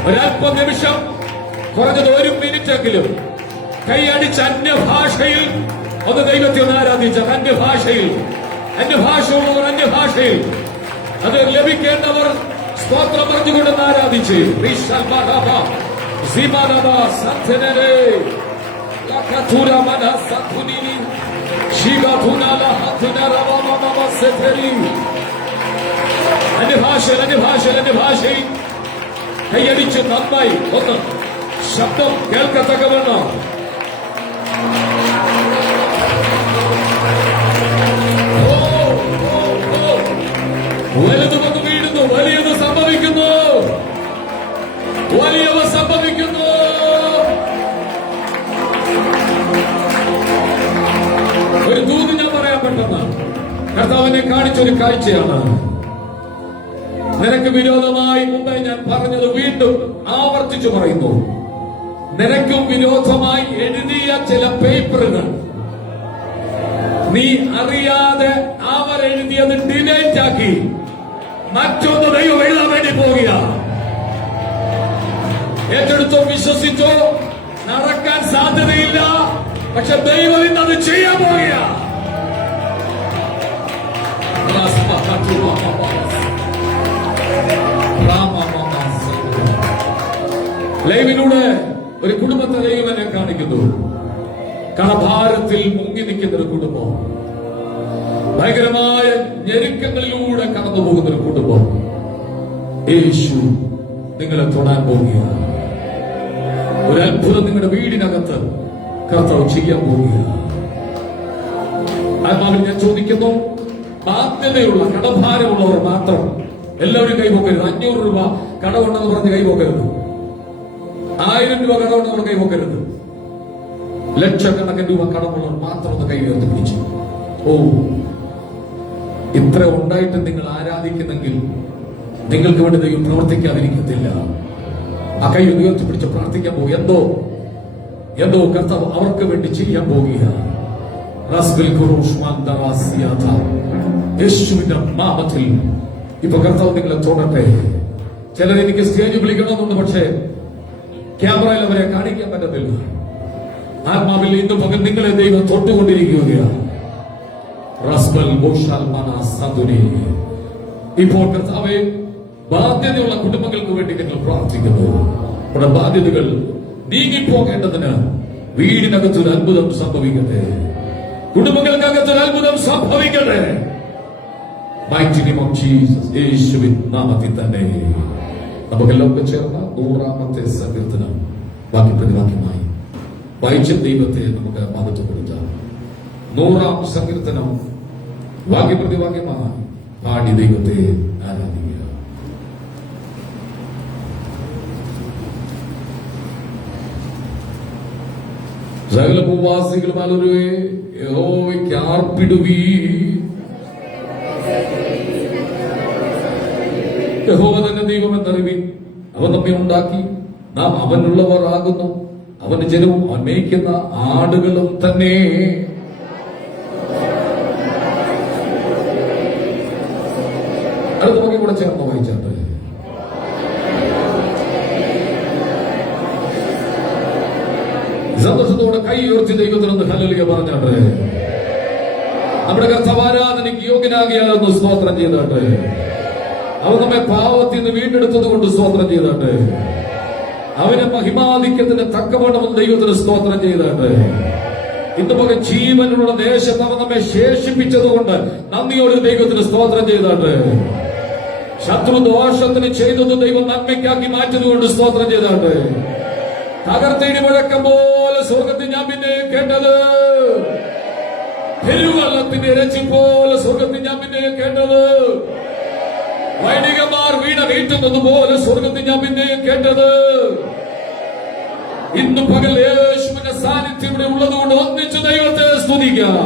ഒരല്പ നിമിഷം, കുറഞ്ഞത് 1 മിനിറ്റെങ്കിലും കൈയടിച്ച് അന്യഭാഷയിൽ ഒന്ന് ദൈവത്തെ ഒന്ന് ആരാധിച്ചാൽ, അന്യഭാഷയിൽ, അന്യഭാഷയുള്ളവർ അന്യഭാഷയിൽ അത് ലഭിക്കേണ്ടവർ സ്തോത്രം പറഞ്ഞുകൊണ്ടെന്ന് ആരാധിച്ച് അന്യഭാഷയിൽ, അന്യഭാഷയിൽ, അന്യഭാഷയിൽ കൈയടിച്ച് നന്നായി ഒന്ന് ശബ്ദം കേൾക്കത്തക്കവണ്ണം വലുത് വന്ന് വീഴുന്നു, വലിയത് സംഭവിക്കുന്നു, വലിയവ സംഭവിക്കുന്നു. ഒരു ദൂത് ഞാൻ പറയാൻ പെട്ടെന്ന് കർത്താവിനെ കാണിച്ചൊരു കാഴ്ചയാണ്. നിനക്ക് വിരോധമായി മുമ്പേ ഞാൻ പറഞ്ഞത് വീണ്ടും ആവർത്തിച്ചു പറയുന്നു. നിനക്കും വിരോധമായി എഴുതിയ ചില പേപ്പറുകൾ നീ അറിയാതെ അവർ എഴുതിയത് ഡിലീറ്റ് ആക്കി മറ്റൊന്ന് ദൈവം എഴുതാൻ വേണ്ടി പോവുക. ഏറ്റെടുത്തോ, വിശ്വസിച്ചോ, നടക്കാൻ സാധ്യതയില്ല, പക്ഷെ ദൈവം ഇന്നത് ചെയ്യാൻ പോവുക. ലൈവിലൂടെ ഒരു കുടുംബത്തെ ദൈവം എന്നെ കാണിക്കുന്നു. കടഭാരത്തിൽ മുങ്ങി നിൽക്കുന്ന ഒരു കുടുംബം, ഭയങ്കരമായ ഞെരുക്കങ്ങളിലൂടെ കടന്നു പോകുന്ന ഒരു കുടുംബം. യേശു നിങ്ങളെ തൊടാൻ പോവുകയാണ്. ഒരു അത്ഭുതം നിങ്ങളുടെ വീടിനകത്ത് കർത്താവ് ചെയ്യാൻ പോവുകയാണ്. ആത്മാവിൽ ഞാൻ ചോദിക്കുന്നു, ബാധ്യതയുള്ള കടഭാരമുള്ളവർ മാത്രം എല്ലാവരും കൈപോക്കരുത്. 500 രൂപ കടമുണ്ടെന്ന് പറഞ്ഞ് കൈപോക്കരുത്. 1000 രൂപ കടമുണ്ടെന്ന് കൈപോക്കരുത്. ലക്ഷക്കണക്കിന് രൂപ കടമുള്ളവർ മാത്രം ഒന്ന് കൈ ഉയർത്തി പിടിച്ചു. ഓ, ഇത്ര ഉണ്ടായിട്ട് നിങ്ങൾ ആരാധിക്കുന്നെങ്കിൽ നിങ്ങൾക്ക് വേണ്ടി ദൈവം പ്രവർത്തിക്കാതിരിക്കത്തില്ല. ആ കൈ ഉയർത്തി പിടിച്ച് പ്രാർത്ഥിക്കാൻ പോകും. എന്തോ കർത്താവ് അവർക്ക് വേണ്ടി ചെയ്യാൻ പോകുക. യേശുവിന്റെ നാമത്തിൽ ഇപ്പൊ കർത്താവ് നിങ്ങളെ തൊടട്ടെ. ചിലരെനിക്ക് സ്റ്റേജ് വിളിക്കണമെന്നുണ്ട്, പക്ഷേ ക്യാമറയിൽ അവരെ കാണിക്കാൻ പറ്റത്തില്ല. ആത്മാവിൽ ഇന്ന് പകൽ നിങ്ങളെ ദൈവം തൊട്ടുകൊണ്ടിരിക്കുകയാണ്. ഇപ്പോൾ കർത്താവേ, ബാധ്യതയുള്ള കുടുംബങ്ങൾക്ക് വേണ്ടി നിങ്ങൾ പ്രാർത്ഥിക്കുന്നു. അവിടെ ബാധ്യതകൾ നീങ്ങിപ്പോകേണ്ടതിന് വീടിനകത്തൊരു അത്ഭുതം സംഭവിക്കട്ടെ, കുടുംബങ്ങൾക്കകത്തൊരു അത്ഭുതം സംഭവിക്കട്ടെ. Mighty name of Jesus, യേശുവിൻ നാമത്തിൽ തന്നെ നമുക്കെല്ലാവർക്കും ചേർന്ന 100-ാമത്തെ സങ്കീർത്തനം വാക്യ പ്രതിവാക്യമായി വായിച്ച ദൈവത്തെ നമുക്ക് മഹത്വപ്പെടുത്താം. 100-ാം സങ്കീർത്തനം വാക്യ പ്രതിവാക്യമായി പാടി ദൈവത്തെ ആരാധിക്കുക. സകല ഭൂവാസികളും അലറുവേ, യഹോവയ്ക്ക് ആർപ്പിടുവീ. യഹോവ തന്നെ ദൈവമെന്നറിവിൻ. അവൻ നമ്മെ ഉണ്ടാക്കി, നാം അവനുള്ളവർ ആകുന്നു. അവന്റെ ജനവും അവൻ മേയ്ക്കുന്ന ആടുകളും തന്നെ. അടുത്ത വാക്യം കൂടെ ചേർന്ന് വായിച്ചാട്ടെ. സന്തോഷത്തോടെ കൈ ഉയർത്തി ദൈവത്തിനൊന്ന് ഹല്ലേലൂയ പറഞ്ഞാട്ടെ. നമ്മുടെ കർത്താവ് ആരാധനയ്ക്ക് യോഗ്യനാകിയാലൊന്ന് സ്തോത്രം ചെയ്താട്ടെ. അവൻ നമ്മെ പാവത്തിൽ നിന്ന് വീണ്ടെടുത്തത് കൊണ്ട് സ്തോത്രം ചെയ്താട്ടെ. അവനെ മഹിമാധിക്യത്തിന് തക്കവണ്ണം ദൈവത്തിന് സ്തോത്രം ചെയ്താട്ടെ. ഇന്ന് പകൽ ജീവനുള്ള ദേശത്ത് അവൻ നമ്മെ ശേഷിപ്പിച്ചത് കൊണ്ട് നന്ദിയോട് ദൈവത്തിന് സ്തോത്രം ചെയ്താട്ടെ. ശത്രു ദോഷത്തിന് ചെയ്തത് ദൈവം നന്മയ്ക്കാക്കി മാറ്റിയതുകൊണ്ട് സ്തോത്രം ചെയ്താട്ടെ. തകർത്തിടി മുഴക്കം പോലെ സ്വർഗത്തിൽ ഞാൻ പിന്നെ കേട്ടത്. പെരുവെള്ളത്തിന്റെ ഇരച്ചി പോലെ സ്വർഗത്തിൽ ഞാൻ പിന്നെ കേട്ടത്. വൈദികന്മാർ വീണ വീട്ടുന്നത് പോലെ സ്വർഗത്തിൽ ഞാൻ പിന്നെ കേട്ടത്. ഇന്ന് പകൽ യേശുവിന്റെ സാന്നിധ്യം ഇവിടെ ഉള്ളതുകൊണ്ട് ഒന്നിച്ച് ദൈവത്തെ സ്തുതിക്കാം.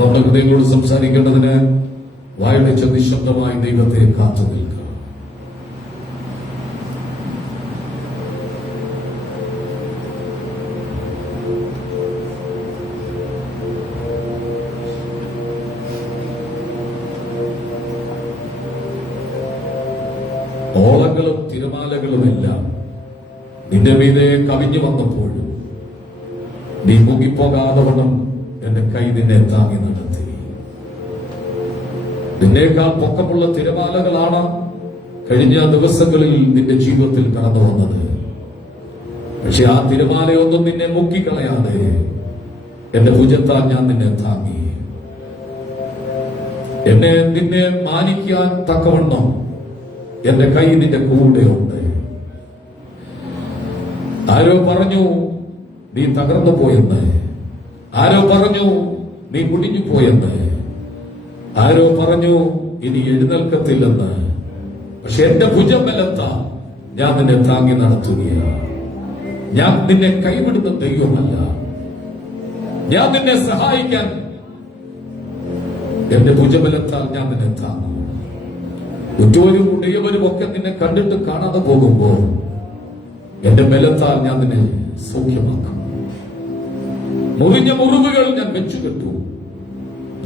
നമ്മുടെ ഹൃദയങ്ങളോട് സംസാരിക്കേണ്ടതിന് വായുടെ നിശബ്ദമായി ദൈവത്തെ കാത്തു നിൽക്കുക. ഓളങ്ങളും തിരമാലകളുമെല്ലാം നിന്റെ മീതെ കവിഞ്ഞു വന്നപ്പോഴും നീ മുങ്ങിപ്പോകാതെ വണ്ണം എന്റെ കൈ നിന്നെ താങ്ങി നടത്തി. നിന്നേക്കാൾ പൊക്കമുള്ള തിരമാലകളാണ് കഴിഞ്ഞ ദിവസങ്ങളിൽ നിന്റെ ജീവിതത്തിൽ കടന്നു വന്നത്. പക്ഷെ ആ തിരമാലയൊന്നും നിന്നെ മുക്കിക്കളയാതെ എന്റെ ഭുജത്താൽ ഞാൻ നിന്നെ താങ്ങി. നിന്നെ മാനിക്കാൻ തക്കവണ്ണം എന്റെ കൈ നിന്റെ കൂടെ ഉണ്ട്. ആരോ പറഞ്ഞു നീ തകർന്നു പോയെന്ന്. ആരോ പറഞ്ഞു നീ കുടിഞ്ഞു പോയെന്ന്. ആരോ പറഞ്ഞു ഇനി എഴുന്നേൽക്കത്തില്ലെന്ന്. പക്ഷെ എന്റെ ഭുജം ബലത്ത ഞാൻ നിന്നെ താങ്ങി നടത്തുകയാണ്. ഞാൻ നിന്നെ കൈവിടുന്ന ദൈവമല്ല. ഞാൻ നിന്നെ സഹായിക്കാൻ എന്റെ ഭുജബലത്താൽ ഞാൻ നിന്നെ താങ്ങും. ഉറ്റവരും ഉടയവരും ഒക്കെ നിന്നെ കണ്ടിട്ട് കാണാതെ പോകുമ്പോൾ എന്റെ ബലത്താൽ ഞാൻ നിന്നെ സൗഖ്യമാക്കും. മുറിഞ്ഞ മുറിവുകൾ ഞാൻ വെച്ചുകെട്ടു.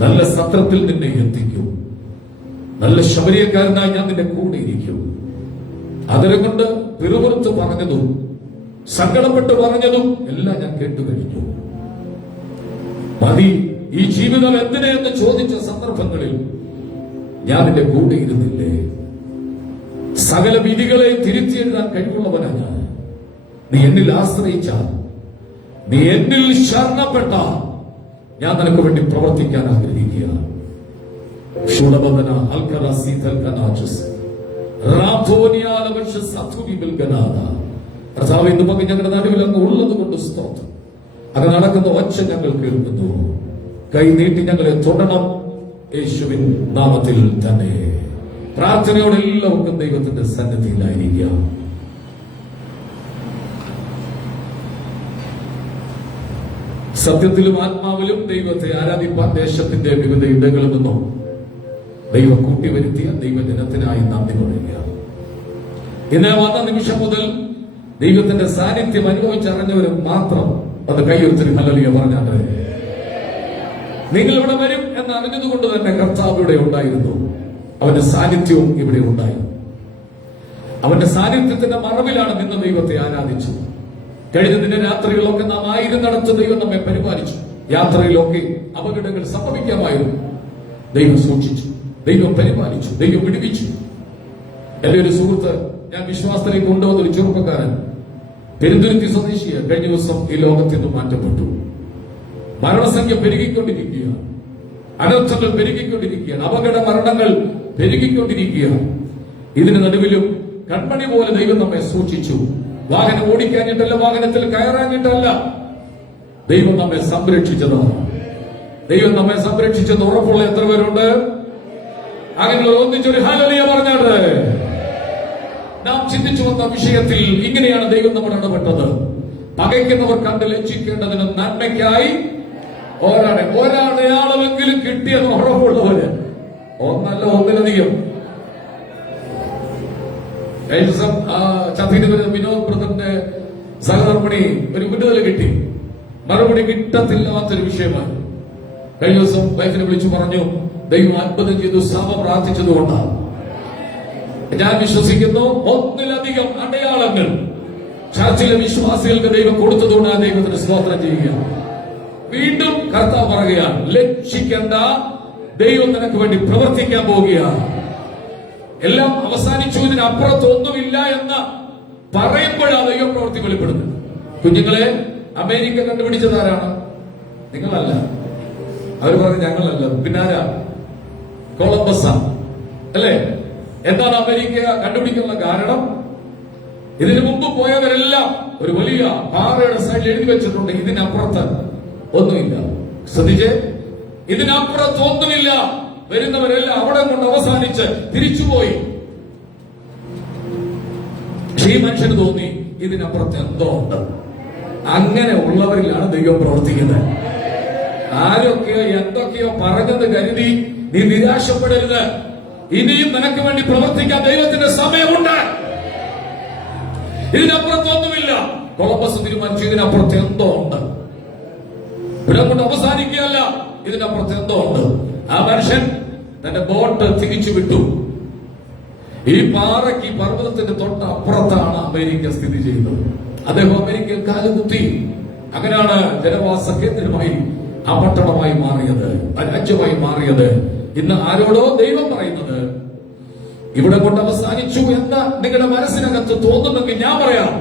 നല്ല സത്രത്തിൽ നിന്നെ എത്തിക്കും. നല്ല ശബരിയക്കാരനായി ഞാൻ നിന്റെ കൂടെ ഇരിക്കും. അതിനെ കൊണ്ട് പിറുപുറത്ത് പറഞ്ഞതും സങ്കടപ്പെട്ട് പറഞ്ഞതും എല്ലാം ഞാൻ കേട്ടുകഴിഞ്ഞു. മതി, ഈ ജീവിതം എന്തിനെന്ന് ചോദിച്ച സന്ദർഭങ്ങളിൽ ഞാൻ നിന്റെ കൂടെ ഇരുന്നില്ലേ. സകല വിധികളെ തിരുത്തിയെഴുതാൻ കഴിവുള്ളവനാണ് ഞാൻ. നീ എന്നിൽ ആശ്രയിച്ചാൽ, നീ എന്നിൽ ശരണപ്പെട്ടാൽ ഞാൻ നിനക്ക് വേണ്ടി പ്രവർത്തിക്കാൻ ആഗ്രഹിക്കുക. കർത്താവ് ഇന്ന് പകൽ ഞങ്ങളുടെ നടുവിൽ അങ്ങ് ഉള്ളത് കൊണ്ട് സ്തോത്രം. അങ്ങ് നടക്കുന്ന ഒച്ച ഞങ്ങൾ കേൾക്കുന്നു. കൈ നീട്ടി ഞങ്ങളെ തൊടണം യേശുവിൻ നാമത്തിൽ തന്നെ. പ്രാർത്ഥനയോടെ എല്ലാവർക്കും ദൈവത്തിന്റെ സന്നിധിയിലായിരിക്കാം. സത്യത്തിലും ആത്മാവിലും ദൈവത്തെ ആരാധിപ്പാൻ ദേശത്തിന്റെ വിവിധ ഇടങ്ങളിൽ നിന്നും ദൈവം കൂട്ടിവരുത്തിയ ദൈവദിനത്തിനായി നന്ദി പറയുക. ഇന്ന് വന്ന നിമിഷം മുതൽ ദൈവത്തിന്റെ സാന്നിധ്യം അനുഭവിച്ചറിഞ്ഞവരും മാത്രം അത് കൈയൊരുത്തി ഹല്ലേലൂയ പറഞ്ഞാണ്. നിങ്ങൾ ഇവിടെ വരും എന്ന് അറിഞ്ഞതുകൊണ്ട് തന്നെ കർത്താവ് ഇവിടെ ഉണ്ടായിരുന്നു. അവന്റെ സാന്നിധ്യവും ഇവിടെ ഉണ്ടായിരുന്നു. അവന്റെ സാന്നിധ്യത്തിന്റെ മറവിലാണ് നിന്ന് ദൈവത്തെ ആരാധിച്ചു. കഴിഞ്ഞ ദിന രാത്രികളിലൊക്കെ നാം ആയിരുന്നിടത്ത് ദൈവം നമ്മെ പരിപാലിച്ചു. യാത്രയിലൊക്കെ അപകടങ്ങൾ സംഭവിക്കാമായിരുന്നു. ദൈവം സൂക്ഷിച്ചു, ദൈവം പരിപാലിച്ചു, ദൈവം വിടുവിച്ചു. എന്റെ ഒരു സുഹൃത്ത്, ഞാൻ വിശ്വാസത്തിലേക്ക് കൊണ്ടുവന്ന ഒരു ചെറുപ്പക്കാരൻ, പെരുന്തുരുത്തി സ്വദേശിയ, കഴിഞ്ഞ ദിവസം ഈ ലോകത്തിൽ നിന്ന് മാറ്റപ്പെട്ടു. മരണസംഖ്യ പെരുകിക്കൊണ്ടിരിക്കുകയാണ്. അനർത്ഥങ്ങൾ പെരുകിക്കൊണ്ടിരിക്കുകയാണ്. അപകട മരണങ്ങൾ പെരുകിക്കൊണ്ടിരിക്കുകയാണ്. ഇതിന് നടുവിലും കൺമണി പോലെ ദൈവം നമ്മെ സൂക്ഷിച്ചു. വാഹനം ഓടിക്കാഞ്ഞിട്ടല്ല, വാഹനത്തിൽ കയറാഞ്ഞിട്ടല്ല, ദൈവം നമ്മെ സംരക്ഷിച്ചതാണ്. ദൈവം നമ്മെ സംരക്ഷിച്ചെന്ന് ഉറപ്പുള്ള എത്ര പേരുണ്ട്? അങ്ങനെ ഒന്നിച്ചൊരു ഹല്ലേലൂയ പറഞ്ഞാണ്. നാം ചിന്തിച്ചു വന്ന വിഷയത്തിൽ ഇങ്ങനെയാണ് ദൈവം നമ്മുടെ ഇടപെട്ടത്. പകയ്ക്കുന്നവർ കണ്ട് ലജ്ജിക്കേണ്ടതിന് നന്മയ്ക്കായി ഒരടയാളമെങ്കിലും കിട്ടിയെന്ന് ഉറപ്പുള്ളവര്, ഒന്നല്ല ഒന്നിലധികം. വിനോദ് ബ്രദറിന്റെ സഹധർമ്മിണി ഒരു വിടുതൽ കിട്ടി. മറുപടി കിട്ടത്തില്ലാത്തൊരു വിഷയമാണ്. കഴിഞ്ഞ ദിവസം വൈഫിനെ വിളിച്ചു പറഞ്ഞു, ദൈവം അത്ഭുതം ചെയ്തു, സഭ പ്രാർത്ഥിച്ചതുകൊണ്ടാണ്. ഞാൻ വിശ്വസിക്കുന്നു ഒന്നിലധികം അടയാളങ്ങൾ ചർച്ചിലെ വിശ്വാസികൾക്ക് ദൈവം കൊടുത്തതുകൊണ്ടാണ് ദൈവത്തിന് സ്തോത്രം ചെയ്യുക. വീണ്ടും കർത്താവ് പറയുകയാണ്, ലക്ഷിക്കേണ്ട, ദൈവം നിനക്ക് വേണ്ടി പ്രവർത്തിക്കാൻ പോവുകയാണ്. എല്ലാം അവസാനിച്ചു, ഇതിനപ്പുറത്തൊന്നുമില്ല എന്ന് പറയുമ്പോഴാണ് ദൈവ പ്രവൃത്തി വെളിപ്പെടുന്നത്. കുഞ്ഞുങ്ങളെ, അമേരിക്ക കണ്ടുപിടിച്ചതാരാണ്? നിങ്ങളല്ല. അവർ പറഞ്ഞു ഞങ്ങളല്ല. പിന്നാരാ? കൊളംബസ് അല്ലേ? എന്താണ് അമേരിക്ക കണ്ടുപിടിക്കാനുള്ള കാരണം? ഇതിനു മുമ്പ് പോയവരെല്ലാം ഒരു വലിയ പാറയുടെ സൈഡിൽ എഴുതി വെച്ചിട്ടുണ്ട്, ഇതിനപ്പുറത്ത് ഒന്നുമില്ല. ശ്രദ്ധിച്ചേ, ഇതിനപ്പുറത്ത് ഒന്നുമില്ല. വരുന്നവരെല്ലാം അവിടെ കൊണ്ട് അവസാനിച്ച് തിരിച്ചുപോയി. പക്ഷേ ഈ മനുഷ്യന് തോന്നി ഇതിനപ്പുറത്ത് എന്തോ ഉണ്ട്. അങ്ങനെ ഉള്ളവരിലാണ് ദൈവം പ്രവർത്തിക്കുന്നത്. ആരൊക്കെയോ എന്തൊക്കെയോ പറഞ്ഞെന്ന് കരുതി നീ നിരാശപ്പെടരുത്. ഇനിയും നിനക്ക് വേണ്ടി പ്രവർത്തിക്കാൻ ദൈവത്തിന്റെ സമയമുണ്ട്. ഇതിനപ്പുറത്തൊന്നുമില്ല. കൊളംബസ് തീരുമാനിച്ചു ഇതിനപ്പുറത്ത് എന്തോ ഉണ്ട്. ഇവിടെ കൊണ്ട് അവസാനിക്കുകയല്ല, ഇതിനപ്പുറത്ത് എന്തോ ഉണ്ട്. ആ മനുഷ്യൻ തന്റെ ബോട്ട് തിരിച്ചു വിട്ടു. ഈ പാറയ്ക്ക്, ഈ പർവ്വതത്തിന്റെ തൊട്ട് അപ്പുറത്താണ് അമേരിക്ക സ്ഥിതി ചെയ്യുന്നത്. അദ്ദേഹം അമേരിക്കയിൽ കാലുകുത്തി. അങ്ങനെയാണ് ജനവാസ കേന്ദ്രമായി ആ പട്ടണമായി മാറിയത്, ആ രാജ്യമായി മാറിയത്. ഇന്ന് ആരോടോ ദൈവം പറയുന്നത് ഇവിടെ കൊണ്ട് അവസാനിച്ചു എന്ന് നിങ്ങളുടെ മനസ്സിനകത്ത് തോന്നുന്നെങ്കിൽ ഞാൻ പറയാം,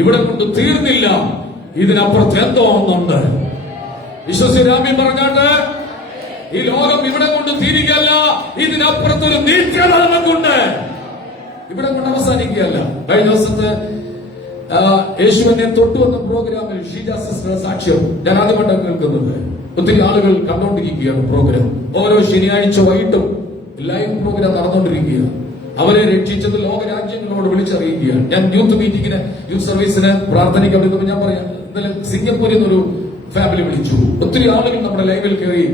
ഇവിടെ കൊണ്ട് തീർന്നില്ല, ഇതിനപ്പുറത്ത് എന്തോ ഒന്നുണ്ട്. വിശ്വസിരാമി പറഞ്ഞാട്ട് ഈ ലോകം ഇവിടെ കൊണ്ട് തീരുകയല്ല, ഇതിനപ്പുറത്തൊരു നിത്യത നമുക്കുണ്ട്. ഇവിടെ കൊണ്ട് അവസാനിക്കുകയല്ല. കഴിഞ്ഞ ദിവസത്തെ യേശുവിനെ തൊട്ടു വന്ന പ്രോഗ്രാമിൽ ഷീജ സിസ്റ്റർ സാക്ഷ്യം ഞാൻ ആദ്യമായിട്ടാണ് കേൾക്കുന്നത്. ഒത്തിരി ആളുകൾ കണ്ടുകൊണ്ടിരിക്കുകയാണ് പ്രോഗ്രാം. ഓരോ ശനിയാഴ്ച വൈകിട്ടും ലൈവ് പ്രോഗ്രാം നടന്നുകൊണ്ടിരിക്കുകയാണ്. അവരെ രക്ഷിച്ചത് ലോകരാജ്യങ്ങളോട് വിളിച്ചറിയിക്കുകയാണ്. ഞാൻ യൂത്ത് മീറ്റിംഗിന്, യൂത്ത് സർവീസിന്, പ്രാർത്ഥനയ്ക്ക് വിളിക്കുമ്പോൾ ഞാൻ പറയാം, ഇന്നലെ സിംഗപ്പൂരിൽ നിന്നൊരു ഫാമിലി വിളിച്ചു. ഒത്തിരി ആളുകൾ നമ്മുടെ ലൈവിൽ കയറി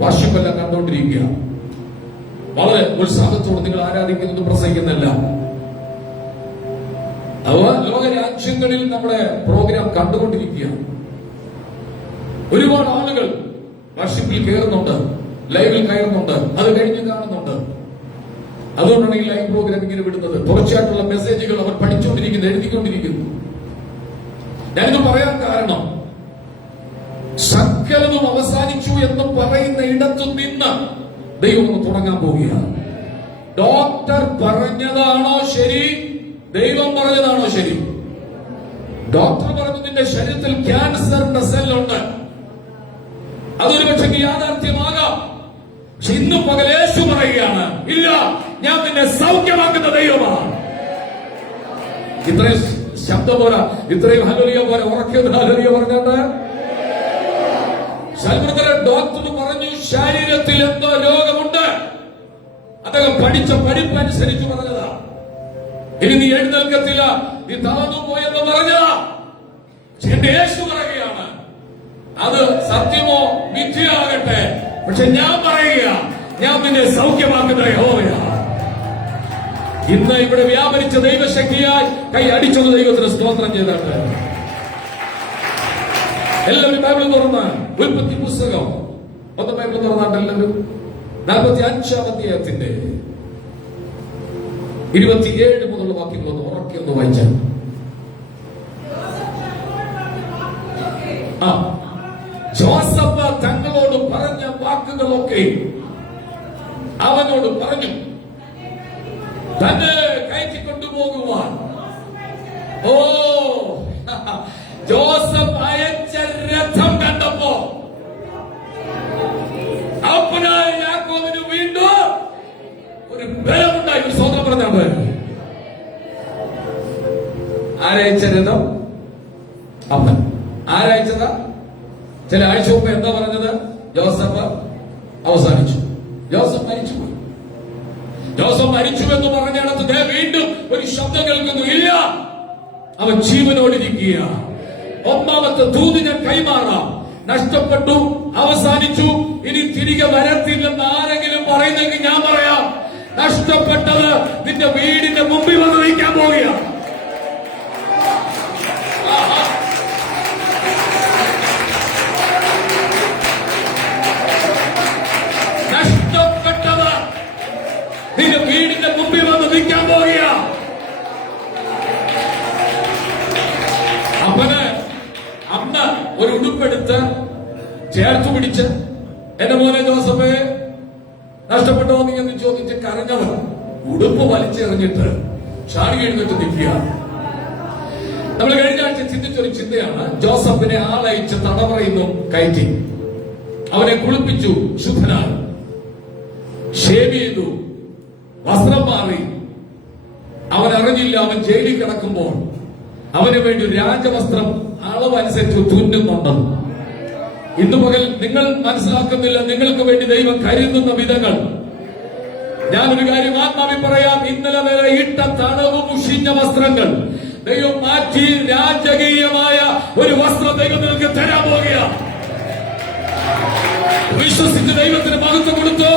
വാർഷിപ്പെല്ലാം കണ്ടുകൊണ്ടിരിക്കുക. വളരെ ഉത്സാഹത്തോടെ നിങ്ങൾ ആരാധിക്കുന്നത് പ്രസംഗിക്കുന്നില്ല. അവ ലോകരാജ്യങ്ങളിൽ നമ്മുടെ പ്രോഗ്രാം കണ്ടുകൊണ്ടിരിക്കുക. ഒരുപാട് ആളുകൾ വർഷിപ്പിൽ കയറുന്നുണ്ട്, ലൈവിൽ കയറുന്നുണ്ട്, അത് കഴിഞ്ഞ് കാണുന്നുണ്ട്. അതുകൊണ്ടാണ് ഈ ലൈവ് പ്രോഗ്രാം ഇങ്ങനെ വിടുന്നത്. തുടർച്ചയായിട്ടുള്ള മെസ്സേജുകൾ അവർ പഠിച്ചുകൊണ്ടിരിക്കുന്നു, എഴുതിക്കൊണ്ടിരിക്കുന്നു. ഞാനിത് പറയാൻ കാരണം, സകലതും അവസാനിച്ചു എന്ന് പറയുന്ന ഇടത്തു നിന്ന് ദൈവം ഒന്ന് തുടങ്ങാൻ പോവുകയാണ്. ഡോക്ടർ പറഞ്ഞതാണോ ശരി, ദൈവം പറഞ്ഞതാണോ ശരി? ഡോക്ടർ പറഞ്ഞു നിന്റെ ശരീരത്തിൽ ക്യാൻസറിന്റെ സെല്ലുണ്ട്, അതൊരു പക്ഷേ യാഥാർത്ഥ്യമാകാം. പക്ഷെ ഇന്നും പകൽ യേശു പറയുകയാണ്, ഇല്ല, ഞാൻ നിന്നെ സൗഖ്യമാക്കുന്ന ദൈവമാണ്. ഇത്രയും ശബ്ദം പോരാ, ഇത്രയും ഹല്ലേലൂയ പോരാ, ഉറക്കിയത് ഹല്ലേലൂയ പറഞ്ഞാണ്ട്. ഡോക്ടർ പറഞ്ഞു ശരീരത്തിൽ എന്തോ രോഗമുണ്ട്. അദ്ദേഹം പഠിച്ച പഠിപ്പനുസരിച്ച് പറഞ്ഞതാ. ഇനി നീ എഴുന്നേൽക്കത്തില്ല, നീ തളർന്നു പോയെന്ന് പറഞ്ഞതാ. എന്റെ യേശു പറയുകയാണ്, അത് സത്യമോ മിഥ്യയാകട്ടെ, പക്ഷെ ഞാൻ പറയുക, ഞാൻ നിന്നെ സൗഖ്യമാക്കുന്ന യഹോവയാ. ഇന്ന് ഇവിടെ വ്യാപരിച്ച ദൈവശക്തിയായി കൈ അടിച്ചത് ദൈവത്തിന് സ്തോത്രം ചെയ്തിട്ട്. എല്ലാവരും ബൈബിൾ തുറന്ന് ഉൽപ്പത്തി പുസ്തകം ഒന്ന് ബൈബിൾ തുറന്നാട്ട് എല്ലാവരും 45-ാം അധ്യായത്തിന്റെ 27 മുതലുള്ള വാക്യങ്ങളൊന്ന് ഉറക്കി ഒന്ന് വായിച്ചാൽ. ജോസഫ് തങ്ങളോട് പറഞ്ഞ വാക്കുകളൊക്കെ അവനോട് പറഞ്ഞു. തന്നെ കയറ്റിക്കൊണ്ടുപോകുവാൻ ജോസഫ് അയച്ച രഥം കണ്ടപ്പോ അപ്പനായ യാക്കോബിന് വീണ്ടും ഒരു ബലമുണ്ടായി. ഒരു സ്വന്തം പറഞ്ഞാണ് ആരയച്ച രഥം? അപ്പൻ. ആരയച്ചതാ? ചില ആഴ്ച മുമ്പ് എന്താ പറഞ്ഞത്? ജോസഫ് അവസാനിച്ചു, ജോസഫ് മരിച്ചുപോയി. ജോസഫ് മരിച്ചു എന്ന് പറഞ്ഞിടത്ത് വീണ്ടും ഒരു ശബ്ദം കേൾക്കുന്നു, ഇല്ല, അവൻ ജീവനോടിരിക്കുക. ഒന്നാമത്തെ ദൂതിനെ കൈമാറാം. നഷ്ടപ്പെട്ടു, അവസാനിച്ചു, ഇനി തിരികെ വരത്തില്ലെന്ന് ആരെങ്കിലും പറയുന്നെങ്കിൽ ഞാൻ പറയാം, നഷ്ടപ്പെട്ടത് നിന്റെ വീടിന്റെ മുമ്പിൽ വന്ന് നിൽക്കാൻ പോവുകയാണ്. നഷ്ടപ്പെട്ടത് നിന്റെ വീടിന്റെ മുമ്പിൽ വന്ന് നിൽക്കാൻ പോവുക. അവന് അന്ന് ഒരു ഉടുപ്പെടുത്ത് ചേർത്തു പിടിച്ച്, എന്റെ മോനെ ജോസഫേ നഷ്ടപ്പെട്ടോ എന്ന് ചോദിച്ച് കരഞ്ഞവൻ ഉടുപ്പ് വലിച്ചെറിഞ്ഞിട്ട് ചാടി എഴുന്നിട്ട് നിൽക്കുക. നമ്മൾ കഴിഞ്ഞ ആഴ്ച ചിന്തിച്ചൊരു ചിന്തയാണ്. ജോസഫിനെ ആളയച്ച് തടവറയുന്നു കയറ്റി, അവനെ കുളിപ്പിച്ചു, ശുദ്ധനായി, ഷേവ് ചെയ്തു, വസ്ത്രം മാറി, അവൻ അറിഞ്ഞില്ല അവൻ ജയിലിൽ കിടക്കുമ്പോൾ അവന് വേണ്ടി രാജവസ്ത്രം അളവനുസരിച്ച് തുന്നുന്നുണ്ടെന്ന്. ഇന്നു പകൽ നിങ്ങൾ മനസ്സിലാക്കുന്നില്ല നിങ്ങൾക്ക് വേണ്ടി ദൈവം കരുതുന്ന വിധങ്ങൾ. ഞാനൊരു കാര്യം ആത്മാവിൽ പറയാം. ഇന്നലെ വരെ ഇട്ട തണവും മുഷിഞ്ഞ വസ്ത്രങ്ങൾ ദൈവം മാറ്റി രാജകീയമായ ഒരു വസ്ത്രം ദൈവം നിങ്ങൾക്ക് തരാൻ പോകുകയാണ്. വിശ്വസിച്ച് ദൈവത്തിന് മഹത്വം കൊടുത്തു.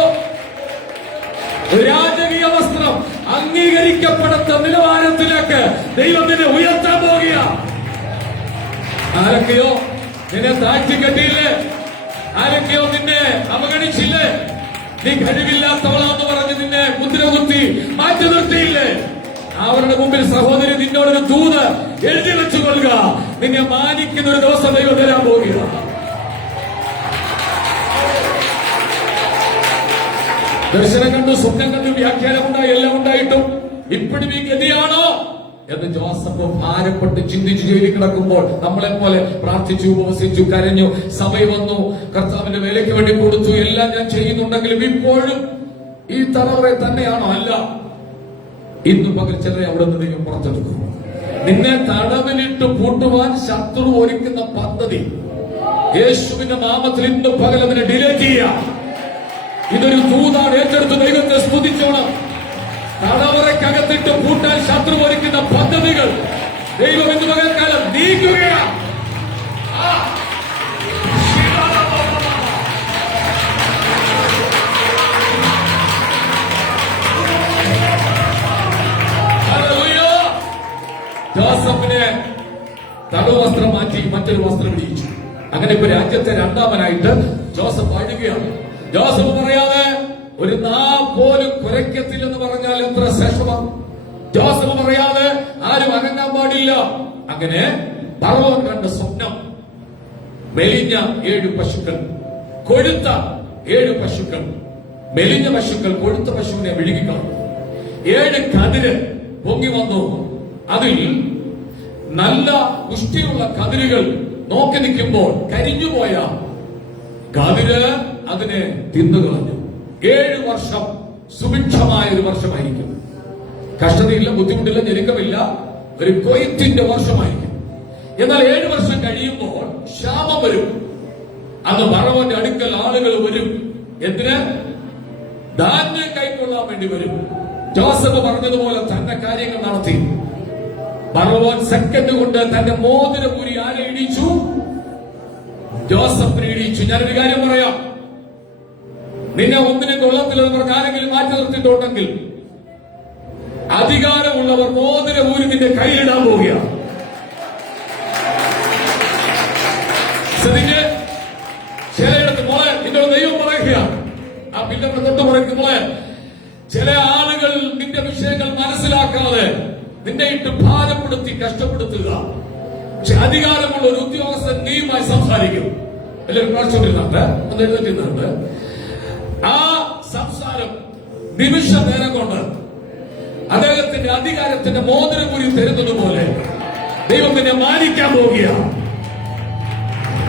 രാജകീയ വസ്ത്രം അംഗീകരിക്കപ്പെടാത്ത നിലവാരത്തിലേക്ക് ദൈവം നിന്നെ ഉയർത്താൻ പോകുകയാണ്. ആരൊക്കെയോ നിന്നെ താഴ്ത്തി കെട്ടിയില്ലേ? ആരൊക്കെയോ നിന്നെ അവഗണിച്ചില്ലേ? നീ കഴിവില്ലാത്തവളാന്ന് പറഞ്ഞ് നിന്നെ മുദ്ര കുത്തി മാറ്റി നിർത്തിയില്ലേ? അവരുടെ മുമ്പിൽ സഹോദരി നിന്നോടൊരു ദൂത് എഴുതി വെച്ചുകൊള്ളുക. നിന്നെ മാനിക്കുന്ന ഒരു ദിവസം ദൈവം തരാൻ പോവുകയാണ്. ദർശനം കണ്ടു, സ്വപ്നം കണ്ടു, വ്യാഖ്യാനമുണ്ടായി, എല്ലാം ഉണ്ടായിട്ടും ഇപ്പോഴും ഈ ഗതിയാണോ എന്ന് ജോസഫ് ഭാരപ്പെട്ട് ചിന്തിച്ചു ജയിലിൽ കിടക്കുമ്പോൾ നമ്മളെ പോലെ പ്രാർത്ഥിച്ചു, ഉപവസിച്ചു, കരഞ്ഞു, സമയം വന്നു, കർത്താവിന്റെ വേലയ്ക്ക് വേണ്ടി കൊടുത്തു, എല്ലാം ഞാൻ ചെയ്യുന്നുണ്ടെങ്കിലും ഇപ്പോഴും ഈ തലമുറ തന്നെയാണോ? അല്ല. ഇന്ന് പകൽ ചിലരെ അവിടെ നിന്ന് ദൈവം പുറത്തെടുക്കും. നിന്നെ തടവിലിട്ട് പൂട്ടുവാൻ ശത്രു ഒരുക്കുന്ന പദ്ധതി യേശുവിന്റെ നാമത്തിൽ ഇന്ന് പകൽ അതിനെ ഡിലേറ്റ് ചെയ്യാം. ഇതൊരു ദൂതാണ്. ഏറ്റെടുത്ത് ദൈവത്തെ സ്തുതിച്ചോണം. തടവറയ്ക്കകത്തിട്ട് പൂട്ടാൻ ശത്രു ഒരുക്കുന്ന പദ്ധതികൾ ദൈവം ഇന്ന് പകൽക്കാലം നീക്കുകയാണ്. ജോസഫിനെ തടവസ്ത്രം മാറ്റി മറ്റൊരു വസ്ത്രം ഇടിയിച്ചു. അങ്ങനെ ഇപ്പൊ രാജ്യത്തെ രണ്ടാമനായിട്ട് ജോസഫ് വാഴുകയാണ്. ജോസഫ് പറയാതെ ഒരു നാ പോലും കുരയ്ക്കത്തില്ലെന്ന് പറഞ്ഞാൽ എത്ര ശ്രേഷ്ഠമാണ്. ജോസഫ് പറയാതെ ആരും അനങ്ങാൻ പാടില്ല. അങ്ങനെ ഫറവോൻ കണ്ട സ്വപ്നം മെലിഞ്ഞ 7 പശുക്കൾ, കൊഴുത്ത 7 പശുക്കൾ. മെലിഞ്ഞ പശുക്കൾ കൊഴുത്ത പശുവിനെ വിഴുകിക്കളഞ്ഞു. 7 കതിര് പൊങ്ങി വന്നു. അതിൽ നല്ല പുഷ്ടിയുള്ള കതിരുകൾ നോക്കി നിൽക്കുമ്പോൾ കരിഞ്ഞുപോയ കതിര് അതിനെ തിന്നുകളഞ്ഞു. 7 വർഷം സുഭിക്ഷമായ ഒരു വർഷമായിരിക്കും. കഷ്ടതയില്ല, ബുദ്ധിമുട്ടില്ല, ഞെരുക്കമില്ല, ഒരു കൊയ്ത്തിന്റെ വർഷമായിരിക്കും. എന്നാൽ 7 വർഷം കഴിയുമ്പോൾ ക്ഷാമം വരും. അന്ന് ഫറവോന്റെ അടുക്കൽ ആളുകൾ വരും. എന്തിന്? ധാന്യം കൈക്കൊള്ളാൻ വേണ്ടി വരും. ജോസഫ് പറഞ്ഞതുപോലെ തന്നെ കാര്യങ്ങൾ നടത്തി. ഫറവോൻ സെക്കൻഡ് കൊണ്ട് തന്റെ മോതിരപൂരി ആരെ ഇടിച്ചു? ജോസഫിനെ ഇടിച്ചു. ഞാനൊരു കാര്യം പറയാം. നിന്നെ ഒന്നിനും കൊള്ളത്തില്ലെന്ന് പറഞ്ഞ ആരെങ്കിലും മാറ്റി നിർത്തിയിട്ടുണ്ടെങ്കിൽ അധികാരമുള്ളവർ മോതിരപൂരി നിന്റെ കയ്യിലിടാൻ പോവുകയാണ്. ശ്രദ്ധിക്ക്. ചിലയിടത്ത് മോളെ നിന്നോട് ദൈവം പറയുകയാണ്. ആ പിള്ളേരുടെ തൊട്ട് പറയുന്നത് മോളെ, ചില ആളുകൾ നിന്റെ വിഷയങ്ങൾ മനസ്സിലാക്കാതെ നിന്നെ ഇട്ട് ഭാരപ്പെടുത്തി കഷ്ടപ്പെടുത്തുക. അധികാരമുള്ള ഒരു ഉദ്യോഗസ്ഥൻ നീയുമായി സംസാരിക്കും. എല്ലാവരും കാണിച്ചുകൊണ്ടിരുന്നുണ്ട്, ഒന്ന് എഴുതിയിരുന്നുണ്ട്. ആ സംസാരം നിമിഷ നേരം കൊണ്ട് അദ്ദേഹത്തിന്റെ അധികാരത്തിന്റെ മോതിരപുരി തരുന്നത് പോലെ ദൈവം നിന്നെ മാനിക്കാൻ പോവുകയാണ്.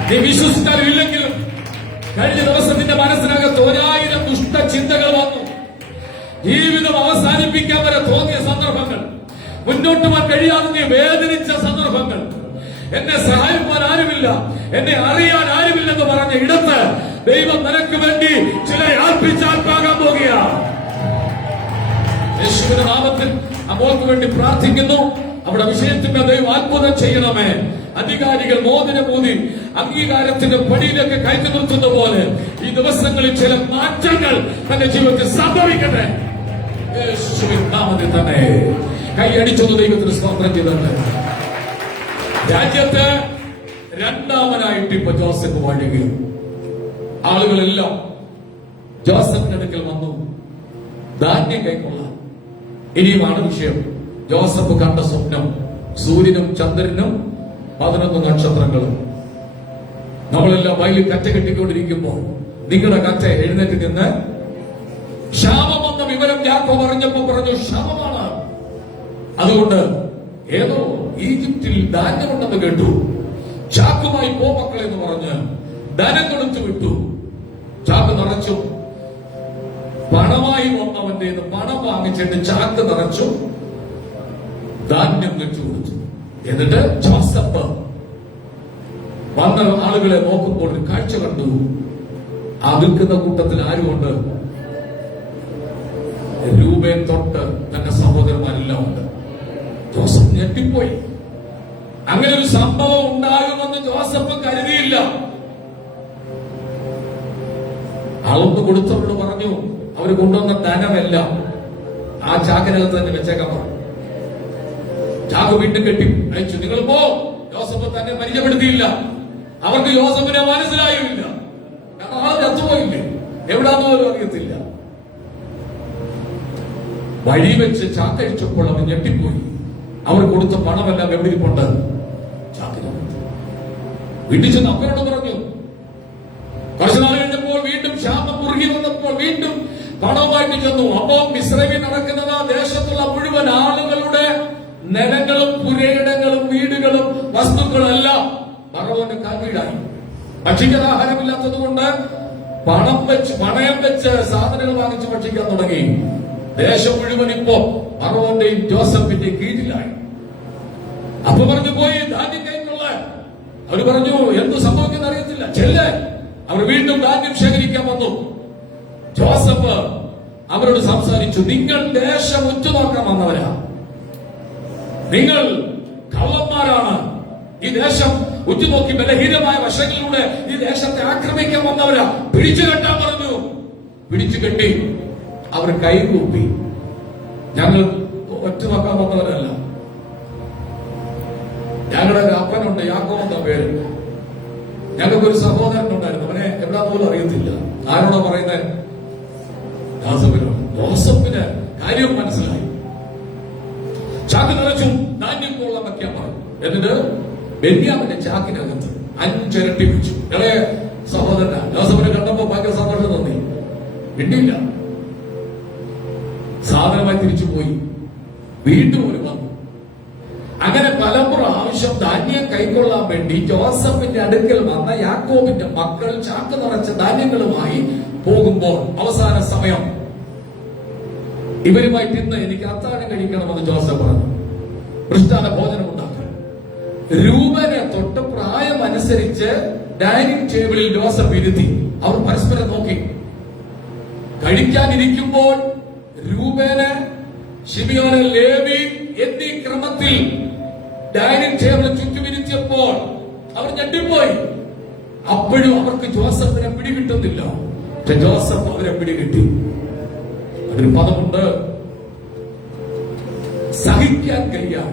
നീ വിശ്വസിച്ചാലും ഇല്ലെങ്കിലും കഴിഞ്ഞ ദിവസം നിന്റെ മനസ്സിനകത്ത് 1000 ദുഷ്ട ചിന്തകൾ വന്നു. ജീവിതം അവസാനിപ്പിക്കാൻ വരെ തോന്നിയ സന്ദർഭങ്ങൾ, മുന്നോട്ട് പോകാൻ കഴിയാതെ നീ വേദനിച്ച സന്ദർഭങ്ങൾ, എന്നെ സഹായിക്കാൻ ആരുമില്ല, എന്നെ അറിയാൻ ആരുമില്ലെന്ന് പറഞ്ഞ ഇടത്ത് ദൈവം നിനക്ക് വേണ്ടി ചിലരെ ആത്മാകാൻ പോകുകയാണ്. യേശുവിന്റെ നാമത്തിൽ അവർക്ക് വേണ്ടി പ്രാർത്ഥിക്കുന്നു. അവിടെ വിഷയത്തിന്റെ ദൈവം അത്ഭുതം ചെയ്യണമേ. അധികാരികൾ മോതിരമൂതി അംഗീകാരത്തിന്റെ പടിയിലേക്ക് കയറ്റി നിർത്തുന്ന പോലെ ഈ ദിവസങ്ങളിൽ ചില മാറ്റങ്ങൾ തന്റെ ജീവിതത്തിൽ സംഭവിക്കട്ടെ. യേശുവിൻ നാമത്തിൽ തന്നെ കൈയടിച്ചൊന്ന് ദൈവത്തിന് സ്തോത്രം ചെയ്തിട്ടുണ്ട്. രാജ്യത്ത് രണ്ടാമനായിട്ട് ഇപ്പൊ ജോസഫ് വാഴുകയും ആളുകളെല്ലാം ജോസഫിന്റെ അടുക്കൽ വന്നു ധാന്യം കൈക്കൊള്ളാൻ. ഇനിയുമാണ് വിഷയം. ജോസഫ് കണ്ട സ്വപ്നം സൂര്യനും ചന്ദ്രനും 11 നക്ഷത്രങ്ങളും. നമ്മളെല്ലാം വയലിൽ കറ്റ കെട്ടിക്കൊണ്ടിരിക്കുമ്പോൾ നിങ്ങളുടെ കറ്റ എഴുന്നേറ്റ് നിന്ന് ക്ഷാമം വന്ന വിവരം യാക്കോബ് അറിഞ്ഞപ്പോൾ പറഞ്ഞു ക്ഷാമമാണ്. അതുകൊണ്ട് ഏതോ ഈജിപ്തിൽ ധാന്യമുണ്ടെന്ന് കേട്ടു, ചാക്കുമായി പോ മക്കളെ എന്ന് പറഞ്ഞ് ധനം കൊടുത്തു വിട്ടു. ചാക്ക് നിറച്ചു. പണമായി വന്നവന്റെ പണം വാങ്ങിച്ചിട്ട് ചാക്ക് നിറച്ചു. ധാന്യം വെച്ചു കൊടുത്തു. എന്നിട്ട് ജോസഫ് വന്ന ആളുകളെ നോക്കുമ്പോൾ ഒരു കാഴ്ച കണ്ടു. ആ വിൽക്കുന്ന കൂട്ടത്തിൽ ആരുമുണ്ട്? രൂപേൻ തൊട്ട് തന്റെ സഹോദരന്മാരെല്ലാം ഉണ്ട്. ജോസഫ് ഞെട്ടിപ്പോയി. അങ്ങനെ ഒരു സംഭവം ഉണ്ടാകുമെന്ന് ജോസഫ് കരുതിയില്ല. അളന്ന് കൊടുത്തവരോട് പറഞ്ഞു, അവർ കൊണ്ടുവന്ന ധനമെല്ലാം ആ ചാക്കിനകത്ത് തന്നെ വെച്ചേക്കാൻ പറഞ്ഞു. ചാക്ക് വീണ്ടും കെട്ടി അയച്ചു. നിങ്ങൾ പോ. ജോസഫ് തന്നെ പരിചയപ്പെടുത്തിയില്ല. അവർക്ക് ജോസഫിനെ മനസ്സിലായില്ല. കാരണം ആൾ ചത്തുപോയില്ലേ, എവിടാന്ന് പോലും അറിയത്തില്ല. വഴി വെച്ച് ചാക്കഴിച്ചപ്പോൾ അവർ ഞെട്ടിപ്പോയി. അവർ കൊടുത്ത പണമെല്ലാം എവിടെ ഇരിപ്പുണ്ട്? ചാക്കിനകത്ത്. വീട്ടിൽ ചെന്ന് അപ്പനോട് പറഞ്ഞു. കുറച്ചു നാൾ കഴിഞ്ഞപ്പോൾ വീണ്ടും ക്ഷാമം മുറുകി വന്നപ്പോൾ വീണ്ടും പണവുമായിട്ട് ചെന്നു. അപ്പോ മിസ്രൈമിൽ നടക്കുന്നത് ദേശത്തുള്ള മുഴുവൻ ആളുകളുടെ നിലങ്ങളും പുരയിടങ്ങളും വീടുകളും വസ്തുക്കളും എല്ലാം ഫറവോന്റെ കാൽവീടായി. ഭക്ഷിക്കാൻ ആഹാരമില്ലാത്തത് കൊണ്ട് പണയം വെച്ച് സാധനങ്ങൾ വാങ്ങിച്ച് ഭക്ഷിക്കാൻ തുടങ്ങി. ദേശം മുഴുവൻ ഇപ്പോ ഫറവോന്റെയും ജോസഫിന്റെയും കീഴിലായി. അപ്പൊ പറഞ്ഞു, പോയി ധാന്യം കൈക്കൊള്ള. അവര് പറഞ്ഞു, എന്ത് സംഭവിക്കുന്ന അറിയത്തില്ല, ചെല്ല്. അവർ വീണ്ടും ധാന്യം ശേഖരിക്കാൻ വന്നു. ജോസഫ് അവരോട് സംസാരിച്ചു. നിങ്ങൾ ദേശം ഉറ്റുനോക്കാൻ വന്നവരാ, നിങ്ങൾ കള്ളന്മാരാണ്. ഈ ദേശം ഉറ്റുനോക്കി ബലഹീനമായ വശങ്ങളിലൂടെ ഈ ദേശത്തെ ആക്രമിക്കാൻ വന്നവരാ. പിടിച്ചു കെട്ടാൻ പറഞ്ഞു. പിടിച്ചു കെട്ടി അവർ കൈകൂപ്പി. ഞങ്ങൾ ഒറ്റുനോക്കാൻ വന്നവരല്ല. ഞങ്ങളുടെ ഒരു അപ്പനുണ്ട്, യാക്കോബ് എന്ന പേര്. ഞങ്ങൾക്കൊരു സഹോദരനുണ്ടായിരുന്നു. അവനെ എവിടെ പോലും അറിയത്തില്ല. ആരോടാ പറയുന്നത്? ജോസഫിന് കാര്യം മനസ്സിലായി. ചാക്ക് നിറച്ചും ധാന്യം കൊള്ളാൻ വയ്ക്കാൻ പറഞ്ഞു. എന്നിട്ട് ബെന്യാമിന്റെ ചാക്കിനകത്ത് 5 ഇരട്ടി വെച്ചു. ഇളയ സഹോദരൻ ജോസഫിനെ കണ്ടപ്പോ ഭയങ്കര സന്തോഷം തോന്നി. കിട്ടിയില്ല. സാധനമായി തിരിച്ചു പോയി. വീണ്ടും ഒരു വന്നു. അങ്ങനെ പല പ്രാവശ്യം ധാന്യം കൈക്കൊള്ളാൻ വേണ്ടി ജോസഫിന്റെ അടുക്കൽ വന്ന യാക്കോബിന്റെ മക്കൾ ചാക്ക് നിറച്ച ധാന്യങ്ങളുമായി പോകുമ്പോൾ അവസാന സമയം ഇവരുമായിട്ട് ഇന്ന് എനിക്ക് അത്താഴം കഴിക്കണമെന്ന് ജോസഫ് പറഞ്ഞു. മൃഷ്ടാന ഭോജനം ഉണ്ടാക്കാൻ രൂപനെ തൊട്ട് പ്രായം അനുസരിച്ച് ഡൈനിങ് ടേബിളിൽ ജോസഫ് ഇരുത്തി. അവർ പരസ്പരം നോക്കി. കഴിക്കാനിരിക്കുമ്പോൾ രൂപേന്, ശിമിയോന്, ലേവി എന്നീ ക്രമത്തിൽ ഡൈനിങ് ടേബിളിൽ ചുറ്റുമിരുത്തിയപ്പോൾ അവർ ഞെട്ടിപ്പോയി. അപ്പോഴും അവർക്ക് ജോസഫിനെ പിടികിട്ടുന്നില്ല. പക്ഷെ ജോസഫ് അവരെ പിടികിട്ടി. അതിന് പദമുണ്ട്, സഹിക്കാൻ കഴിയാൻ.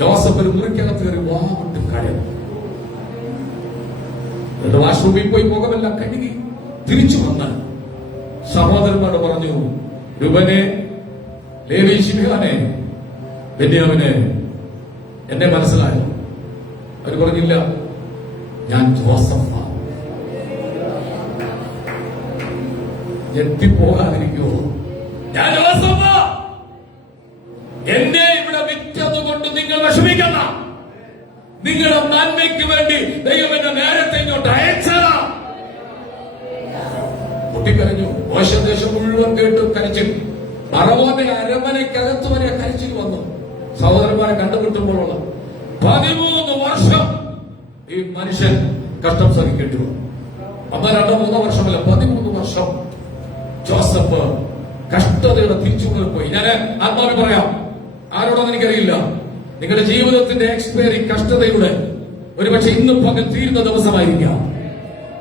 ജോസഫ് ഒരു മുറിക്കകത്ത് കയറി വാട്ട് കരഞ്ഞു. വാഷ്റൂമിൽ പോയി മുഖമെല്ലാം കഴുകി തിരിച്ചു വന്ന് സഹോദരന്മാരോട് പറഞ്ഞു, രൂപനെ, ലേവി, ശിമിയോനെ, ബെന്യാമിനെ, എന്നെ മനസ്സിലായോ? അവർ പറഞ്ഞില്ല. ഞാൻ ജോസഫാ. എത്തിപ്പോകാതിരിക്കുമോ? ഞാൻ ജോസഫാ. എന്നെ ഇവിടെ വിറ്റതുകൊണ്ട് നിങ്ങൾ വിഷമിക്കണ്ട. നിങ്ങളുടെ നന്മയ്ക്ക് വേണ്ടി ദൈവം എന്നെ നേരത്തെ ഇങ്ങോട്ട് അയച്ചതാ. പൊട്ടിക്കരഞ്ഞു. മോശദേശം മുഴുവൻ കേട്ട് കരച്ചിൽ. ഫറവോന്റെ അരമനയ്ക്കകത്ത് വരെ കരച്ചിൽ വന്നു. സഹോദരന്മാരെ കണ്ടുമുട്ടുമ്പോഴുള്ള 13 വർഷം ഈ മനുഷ്യൻ കഷ്ടം സഹിക്കേണ്ടി വന്നു. 2-3 വർഷമല്ല, 13 വർഷം ജോസഫ് കഷ്ടതയുടെ തിരിച്ചുകൊണ്ടിൽ പോയി. ഞാൻ ആത്മാവിൽ പറയാം, ആരോടാന്ന് എനിക്കറിയില്ല. നിങ്ങളുടെ ജീവിതത്തിന്റെ എക്സ്പയറി കഷ്ടതയുടെ ഒരുപക്ഷെ ഇന്നും പകൽ തീരുന്ന ദിവസമായിരിക്കാം.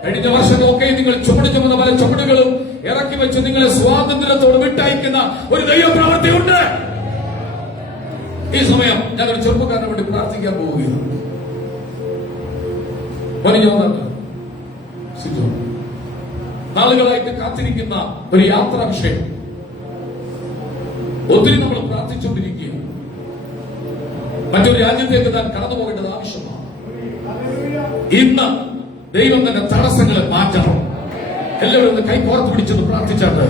കഴിഞ്ഞ വർഷങ്ങളൊക്കെ നിങ്ങൾ ചുമടുന്ന പല ചുമടുകളും ഇറക്കി വെച്ച് നിങ്ങളെ സ്വാതന്ത്ര്യത്തോട് വിട്ടയക്കുന്ന ഒരു ദൈവപ്രവൃത്തിയുണ്ട്. ഈ സമയം ഞാനൊരു ചെറുപ്പക്കാരനെ വേണ്ടി പ്രാർത്ഥിക്കാൻ പോവുകയാണ്. നാളുകളായിട്ട് കാത്തിരിക്കുന്ന ഒരു യാത്രാ വിഷയം. ഒത്തിരി നമ്മൾ പ്രാർത്ഥിച്ചുകൊണ്ടിരിക്കുകയാണ്. മറ്റൊരു രാജ്യത്തേക്ക് താൻ കടന്നു പോകേണ്ടത് ആവശ്യമാണ്. ഇന്ന് ദൈവം തന്നെ തടസ്സങ്ങളെ മാറ്റണം. എല്ലാവരും കൈ കോർത്ത് പിടിച്ചത് പ്രാർത്ഥിച്ചാട്ട്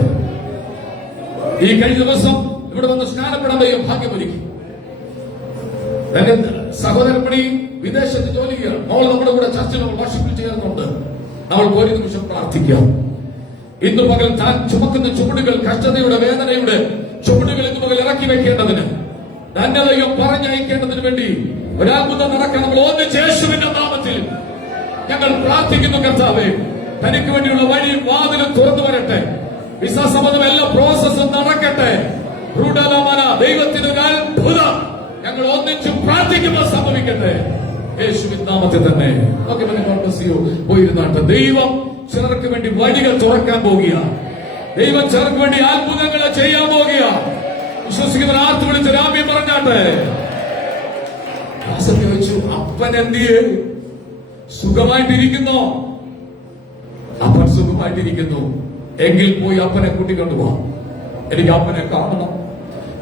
ഈ കഴിഞ്ഞ ദിവസം ഇവിടെ വന്ന് സ്നാനപ്പെടാൻ ദൈവം ഭാഗ്യമൊരുക്കി. സഹോദരപ്പണി വിദേശത്ത് ജോലി ചെയ്യണം. അവൾ നമ്മുടെ കൂടെ ചർച്ചയിൽ വർഷിപ്പിൽ ചേർന്നുണ്ട്. നമ്മൾ ഒരു നിമിഷം പ്രാർത്ഥിക്കാം. ഇന്ന് പകൽ താൻ ചുമക്കുന്ന ചുമടുകൾ, കഷ്ടതയുടെ വേദനയുടെ ചുമടുകൾ ഇന്ന് പകൽ ഇറക്കി വെക്കേണ്ടതിന് തന്നെ ദൈവം പറഞ്ഞയക്കേണ്ടതിന് വേണ്ടി ഒരത്ഭുതം നടക്കാൻ നമ്മൾ ഒന്നിച്ച് യേശുവിന്റെ നാമത്തിൽ ഞങ്ങൾ പ്രാർത്ഥിക്കുന്നു. കർത്താവേ, തനിക്ക് വേണ്ടിയുള്ള വഴിയും വാതിലും തുറന്നു വരട്ടെ. വിസ സംബന്ധം എല്ലാ പ്രോസസ്സും നടക്കട്ടെ. ദൈവത്തിന് ഒരു അത്ഭുതം ഞങ്ങൾ ഒന്നിച്ച് പ്രാർത്ഥിക്കുമ്പോൾ സംഭവിക്കട്ടെ, യേശുവിന്റെ നാമത്തിൽ തന്നെ. പോയിരുന്നാട്ട് ദൈവം ചിലർക്ക് വേണ്ടി വഴികൾ തുറക്കാൻ പോകുക. ദൈവം ചിലർക്ക് വേണ്ടി അത്ഭുതങ്ങൾ ചെയ്യാൻ പോകുക. വിശ്വസിക്കുന്നവർ ആർത്ത് വിളിച്ച് രാമ്യം പറഞ്ഞാട്ടെ. ചോദിച്ചു, അപ്പൻ എന്തിയെ? സുഖമായിട്ടിരിക്കുന്നോ? അപ്പൻ സുഖമായിട്ടിരിക്കുന്നു. എങ്കിൽ പോയി അപ്പനെ കൂട്ടിക്കൊണ്ടുപോ. എനിക്ക് അപ്പനെ കാണണം.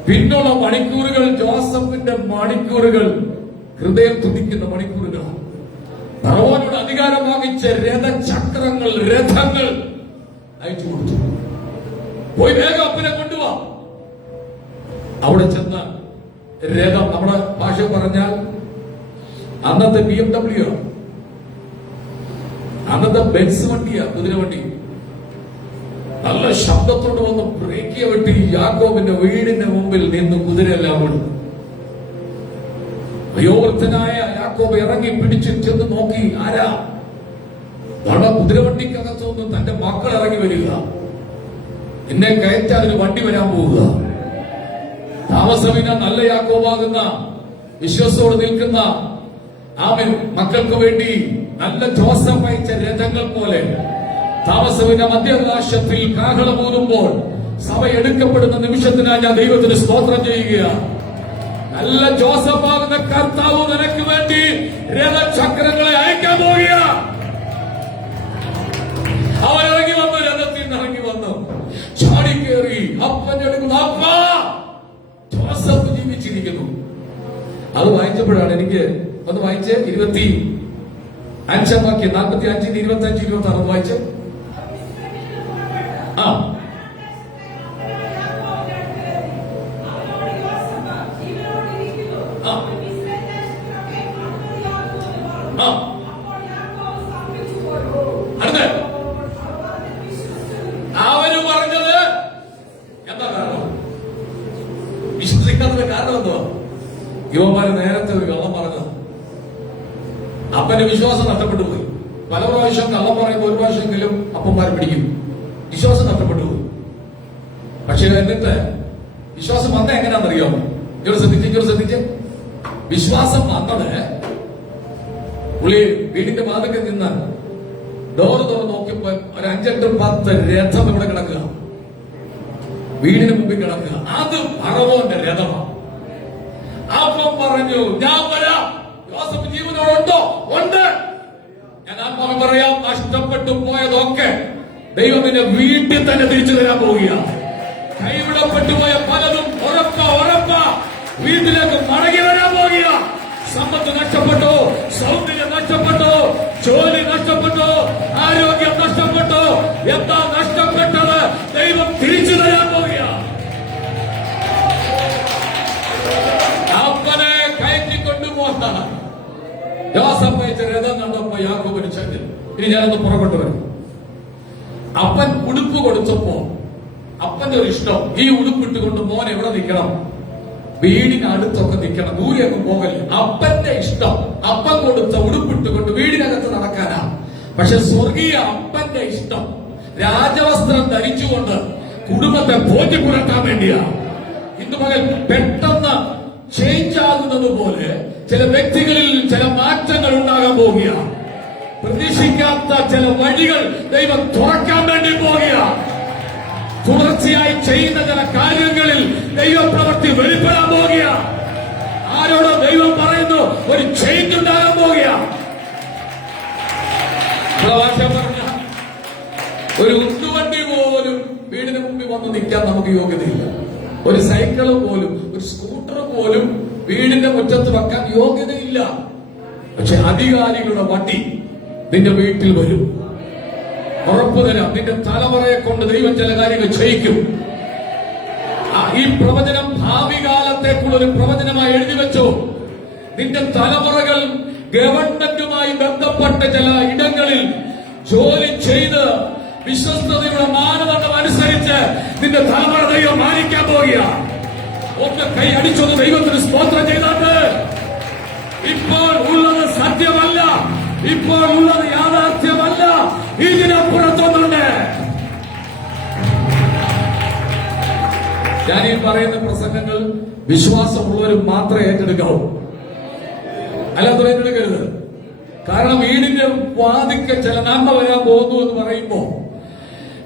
പിന്നുള്ള മണിക്കൂറുകൾ ജോസഫിന്റെ മണിക്കൂറുകൾ, ഹൃദയം തുടിക്കുന്ന മണിക്കൂറുകളാണ്. ഫറവോനോട് അധികാരം വാങ്ങിച്ച രഥചക്രങ്ങൾ, രഥങ്ങൾ അയച്ചു കൊടുത്തു. പോയി വേഗം അപ്പനെ കൊണ്ടുപോവാ. അവിടെ ചെന്ന രഥം, നമ്മുടെ ഭാഷ പറഞ്ഞാൽ അന്നത്തെ BMW, അന്നത്തെ ബെൻസ് വണ്ടിയാ, കുതിരവണ്ടി. നല്ല ശബ്ദത്തോട് വന്ന് ബ്രേക്ക് വെട്ടി യാക്കോബിന്റെ വീടിന്റെ മുമ്പിൽ നിന്ന് കുതിരയെല്ലാം ഓടും. വയോവൃദ്ധനായ യാക്കോബ് ഇറങ്ങി പിടിച്ചു ചെന്ന് നോക്കി, ആരാ? വളരെ കുതിരവണ്ടിക്കകത്തുനിന്ന് തന്റെ മക്കൾ ഇറങ്ങി വരിക. എന്നെ കയറ്റാൻ ഒരു വണ്ടി വരാൻ പോവുക. താമസമിന നല്ല യാക്കോബാകുന്ന വിശ്വസോട് നിൽക്കുന്ന ആമേൻ മക്കൾക്ക് വേണ്ടി നല്ല ജോസഫ് അയച്ച രഥങ്ങൾ പോലെ താമസമിന മധ്യാകാശത്തിൽ കാഹളമൂതുമ്പോൾ സഭ എടുക്കപ്പെടുന്ന നിമിഷത്തിനായി ഞാൻ ദൈവത്തിന് സ്തോത്രം ചെയ്യുകയാണ്. നല്ല ജോസഫ് ആകുന്ന കർത്താവ് നിനക്ക് വേണ്ടി രഥചക്രങ്ങളെ അയക്കാൻ പോവുക. അവൻ ഇറങ്ങി വന്നു, രഥത്തിൽ നിന്ന് ഇറങ്ങി വന്നു, ചാടിക്കേറി അപ്പന്റെ എടുക്കുന്നു. അപ്പ, ജോസഫ് ജീവിച്ചിരിക്കുന്നു. അത് വായിച്ചപ്പോഴാണ് എനിക്ക് ഒന്ന് വായിച്ച് 25 വാക്യം, 45, 25, 26 വായിച്ച്. ആ അവര് പറഞ്ഞത് എന്താ കാരണം? വിശ്വസിക്കാത്തത് കാരണം എന്തോ? യുവമാര് നേരത്തെ ഒരു കള്ളം പറഞ്ഞത്. അപ്പന്റെ വിശ്വാസം നഷ്ടപ്പെട്ടു പോയി. പല പ്രാവശ്യം കള്ളം പറയുമ്പോൾ ഒരു പ്രാവശ്യമെങ്കിലും അപ്പന്മാർ പിടിക്കും. വിശ്വാസം നഷ്ടപ്പെട്ടു പോയി. പക്ഷെ എന്നിട്ട് വിശ്വാസം വന്ന എങ്ങനെയാണെന്നറിയാമോ? ഇവർ ശ്രദ്ധിച്ച് വിശ്വാസം വന്നത് പുള്ളി വീടിന്റെ വാതിൽക്ക് നിന്ന് ഡോറ് തുറന്ന് നോക്കിയപ്പോ ഒരു 5, 8, 10 രഥം ഇവിടെ കിടക്കുക, വീടിന് മുമ്പിൽ കിടക്കുക. അത് ഫറവോന്റെ രഥമാണ്. അപ്പം പറഞ്ഞു, ഞാൻ വരാം. ജോസഫ് ജീവനോടുണ്ടോ? ഉണ്ട്. ഞാൻ ആത്മാവ് പറയാം, നഷ്ടപ്പെട്ടു പോയതൊക്കെ ദൈവത്തിന്റെ വീട്ടിൽ തന്നെ തിരിച്ചു തരാൻ പോവുക. കൈവിടപ്പെട്ടു പോയ പലതും ഉറപ്പ വീട്ടിലേക്ക് മടങ്ങി വരാൻ പോവുക. സമ്പത്ത് നഷ്ടപ്പെട്ടോ, സൗന്ദര്യം നഷ്ടപ്പെട്ടോ, ജോലി നഷ്ടപ്പെട്ടോ, ആരോഗ്യം നഷ്ടപ്പെട്ടോ, എന്താ നഷ്ടപ്പെട്ടത്? ദൈവം തിരിച്ചു തരാൻ പോവുക. അപ്പനെ കയറ്റിക്കൊണ്ടുപോകുന്ന ജോസഫ് അയച്ച രഥം കണ്ടപ്പോ യാക്കോബിന് ചെന്ന്, ഇനി ഞാനൊന്ന് പുറപ്പെട്ടു വരും. അപ്പൻ ഉടുപ്പ് കൊടുത്തപ്പോ അപ്പന്റെ ഒരു ഇഷ്ടം, ഈ ഉടുപ്പിട്ടുകൊണ്ട് മോൻ എവിടെ നിൽക്കണം? വീടിനടുത്തൊക്കെ നിൽക്കണം, ദൂരെയൊക്കെ പോകല്ലേ. അപ്പന്റെ ഇഷ്ടം അപ്പൻ കൊടുത്ത ഉടുപ്പിട്ടുകൊണ്ട് വീടിനകത്ത് നടക്കാനാ. പക്ഷെ സ്വർഗീയ അപ്പന്റെ ഇഷ്ടം രാജവസ്ത്രം ധരിച്ചുകൊണ്ട് കുടുംബത്തെ പോറ്റിപ്പുരട്ടാൻ വേണ്ടിയാ. ഇന്ന് പകൽ പെട്ടെന്ന് ചേഞ്ച് ആകുന്നത് പോലെ ചില വ്യക്തികളിൽ ചില മാറ്റങ്ങൾ ഉണ്ടാകാൻ പോവുക. പ്രതീക്ഷിക്കാത്ത ചില വഴികൾ ദൈവം തുറക്കാൻ വേണ്ടി പോവുക. തുടർച്ചയായി ചെയ്യുന്ന ചില കാര്യങ്ങളിൽ ദൈവപ്രവൃത്തി വെളിപ്പെടാൻ പോവുക. ആരോടോ ദൈവം പറയുന്നു, ഒരു ചേഞ്ച് ഉണ്ടാകാൻ പോവുക. ഭാഷ പറഞ്ഞ ഒരു ഉന്തുവണ്ടി പോലും വീടിന് മുമ്പിൽ വന്ന് നിൽക്കാൻ നമുക്ക് യോഗ്യതയില്ല. ഒരു സൈക്കിള് പോലും, ഒരു സ്കൂട്ടർ പോലും വീടിന്റെ മുറ്റത്ത് വെക്കാൻ യോഗ്യതയില്ല. പക്ഷെ അധികാരികളുടെ വണ്ടി നിന്റെ വീട്ടിൽ വരും. ഉറപ്പു തരാം, നിന്റെ തലമുറയെ കൊണ്ട് ദൈവം ചില കാര്യങ്ങൾ ചെയ്യിക്കും. ഈ പ്രവചനം ഭാവി കാലത്തേക്കുള്ള ഒരു പ്രവചനമായി എഴുതി വെച്ചു. നിന്റെ തലമുറകൾ ഗവൺമെന്റുമായി ബന്ധപ്പെട്ട ചില ഇടങ്ങളിൽ ജോലി ചെയ്ത് വിശ്വസ്തതയുടെ മാനദണ്ഡം അനുസരിച്ച് നിന്റെ തലമുറ ദൈവം മാനിക്കാൻ പോവുക. ഒന്ന് കൈ അടിച്ചൊന്ന് ദൈവത്തിന് സ്തോത്രം ചെയ്താട്ട്. ഇപ്പോൾ ഉള്ളത് സത്യമല്ല, ഇപ്പോൾ ഉള്ളത് യാഥാർത്ഥ്യമല്ല, ഇതിനപ്പുറത്തൊന്നുണ്ട്. ഞാൻ ഈ പറയുന്ന പ്രസംഗങ്ങൾ വിശ്വാസമുള്ളവരും മാത്രമേ ഏറ്റെടുക്കാവൂ, അല്ലാത്തവർ ഏറ്റെടുക്കരുത്. കാരണം വീടിന്റെ വാതിക്ക് ചില നന്മ വരാൻ പോകുന്നു എന്ന് പറയുമ്പോൾ,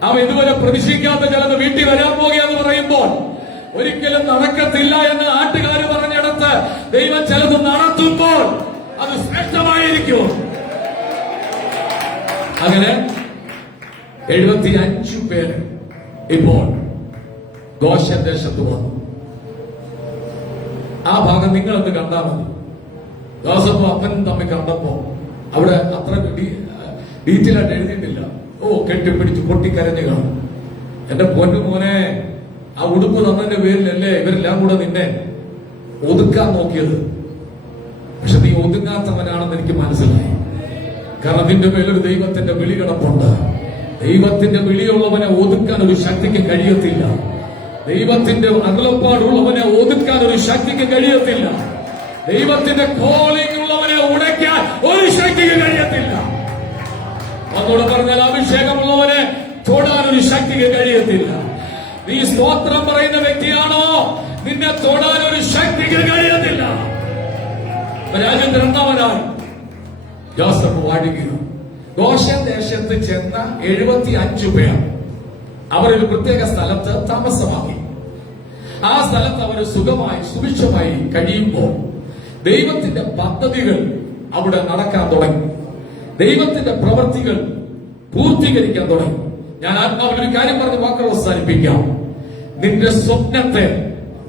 അവൻ ഇതുവരെ പ്രതീക്ഷിക്കാത്ത ചിലത് വീട്ടിൽ വരാൻ പോകുകയെന്ന് പറയുമ്പോൾ, ഒരിക്കലും നടക്കത്തില്ല എന്ന് നാട്ടുകാർ പറഞ്ഞിടത്ത് ദൈവം ചിലത് നടത്തുമ്പോൾ അത് ശ്രേഷ്ഠമായിരിക്കും. അങ്ങനെ 75 പേര് ഇപ്പോൾ ഗോശൻ ദേശത്ത് വന്നു. ആ ഭാഗം നിങ്ങളൊന്ന് കണ്ടാൽ മതി. ജോസഫും അപ്പനും തമ്മിൽ കണ്ടപ്പോ അവിടെ അത്ര ഡീറ്റെയിലായിട്ട് എഴുതിയിട്ടില്ല. കെട്ടിപ്പിടിച്ച് പൊട്ടിക്കരഞ്ഞു കാണും. എന്റെ പൊന്നു മോനെ, ആ ഉടുപ്പ് തന്നതിന്റെ പേരിലല്ലേ ഇവരെല്ലാം കൂടെ നിന്നെ ഒതുക്കാൻ നോക്കിയത്. പക്ഷെ നീ ഒതുങ്ങാത്തവനാണെന്ന് എനിക്ക് മനസ്സിലായി. കാരണം നിന്റെ മേലൊരു ദൈവത്തിന്റെ വിളി കിടപ്പുണ്ട്. ദൈവത്തിന്റെ വിളിയുള്ളവനെ ഒതുക്കാൻ ഒരു ശക്തിക്ക് കഴിയത്തില്ല. ദൈവത്തിന്റെ അകലപ്പാടുള്ളവനെ ഒതുക്കാൻ ഒരു ശക്തിക്ക് കഴിയത്തില്ല. ദൈവത്തിന്റെ കോളിംഗ് ഉള്ളവനെ ഉടയ്ക്കാൻ ഒരു ശക്തിക്ക് കഴിയത്തില്ല. അതോടെ പറഞ്ഞാൽ അഭിഷേകമുള്ളവനെ തൊടാൻ ഒരു ശക്തിക്ക് കഴിയത്തില്ല. നീ സ്തോത്രം പറയുന്ന വ്യക്തിയാണോ, നിന്നെ തൊടാൻ ഒരു ശക്തിക്ക് കഴിയത്തില്ല. രാജ്യത്ത് രണ്ടാമനായി ജോസഫ് വാഴുകയോ. ഗോശൻ ദേശത്ത് ചെന്ന 75 പേർ അവരൊരു പ്രത്യേക സ്ഥലത്ത് താമസമാക്കി. ആ സ്ഥലത്ത് അവർ സുഖമായി സുഭിക്ഷമായി കഴിയുമ്പോൾ ദൈവത്തിന്റെ പദ്ധതികൾ അവിടെ നടക്കാൻ തുടങ്ങി. ദൈവത്തിന്റെ പ്രവൃത്തികൾ പൂർത്തീകരിക്കാൻ തുടങ്ങി. ഞാൻ ആത്മാവിൽ ഒരു കാര്യം പറഞ്ഞ് വാക്കുകൾ അവസാനിപ്പിക്കാം. നിന്റെ സ്വപ്നത്തെ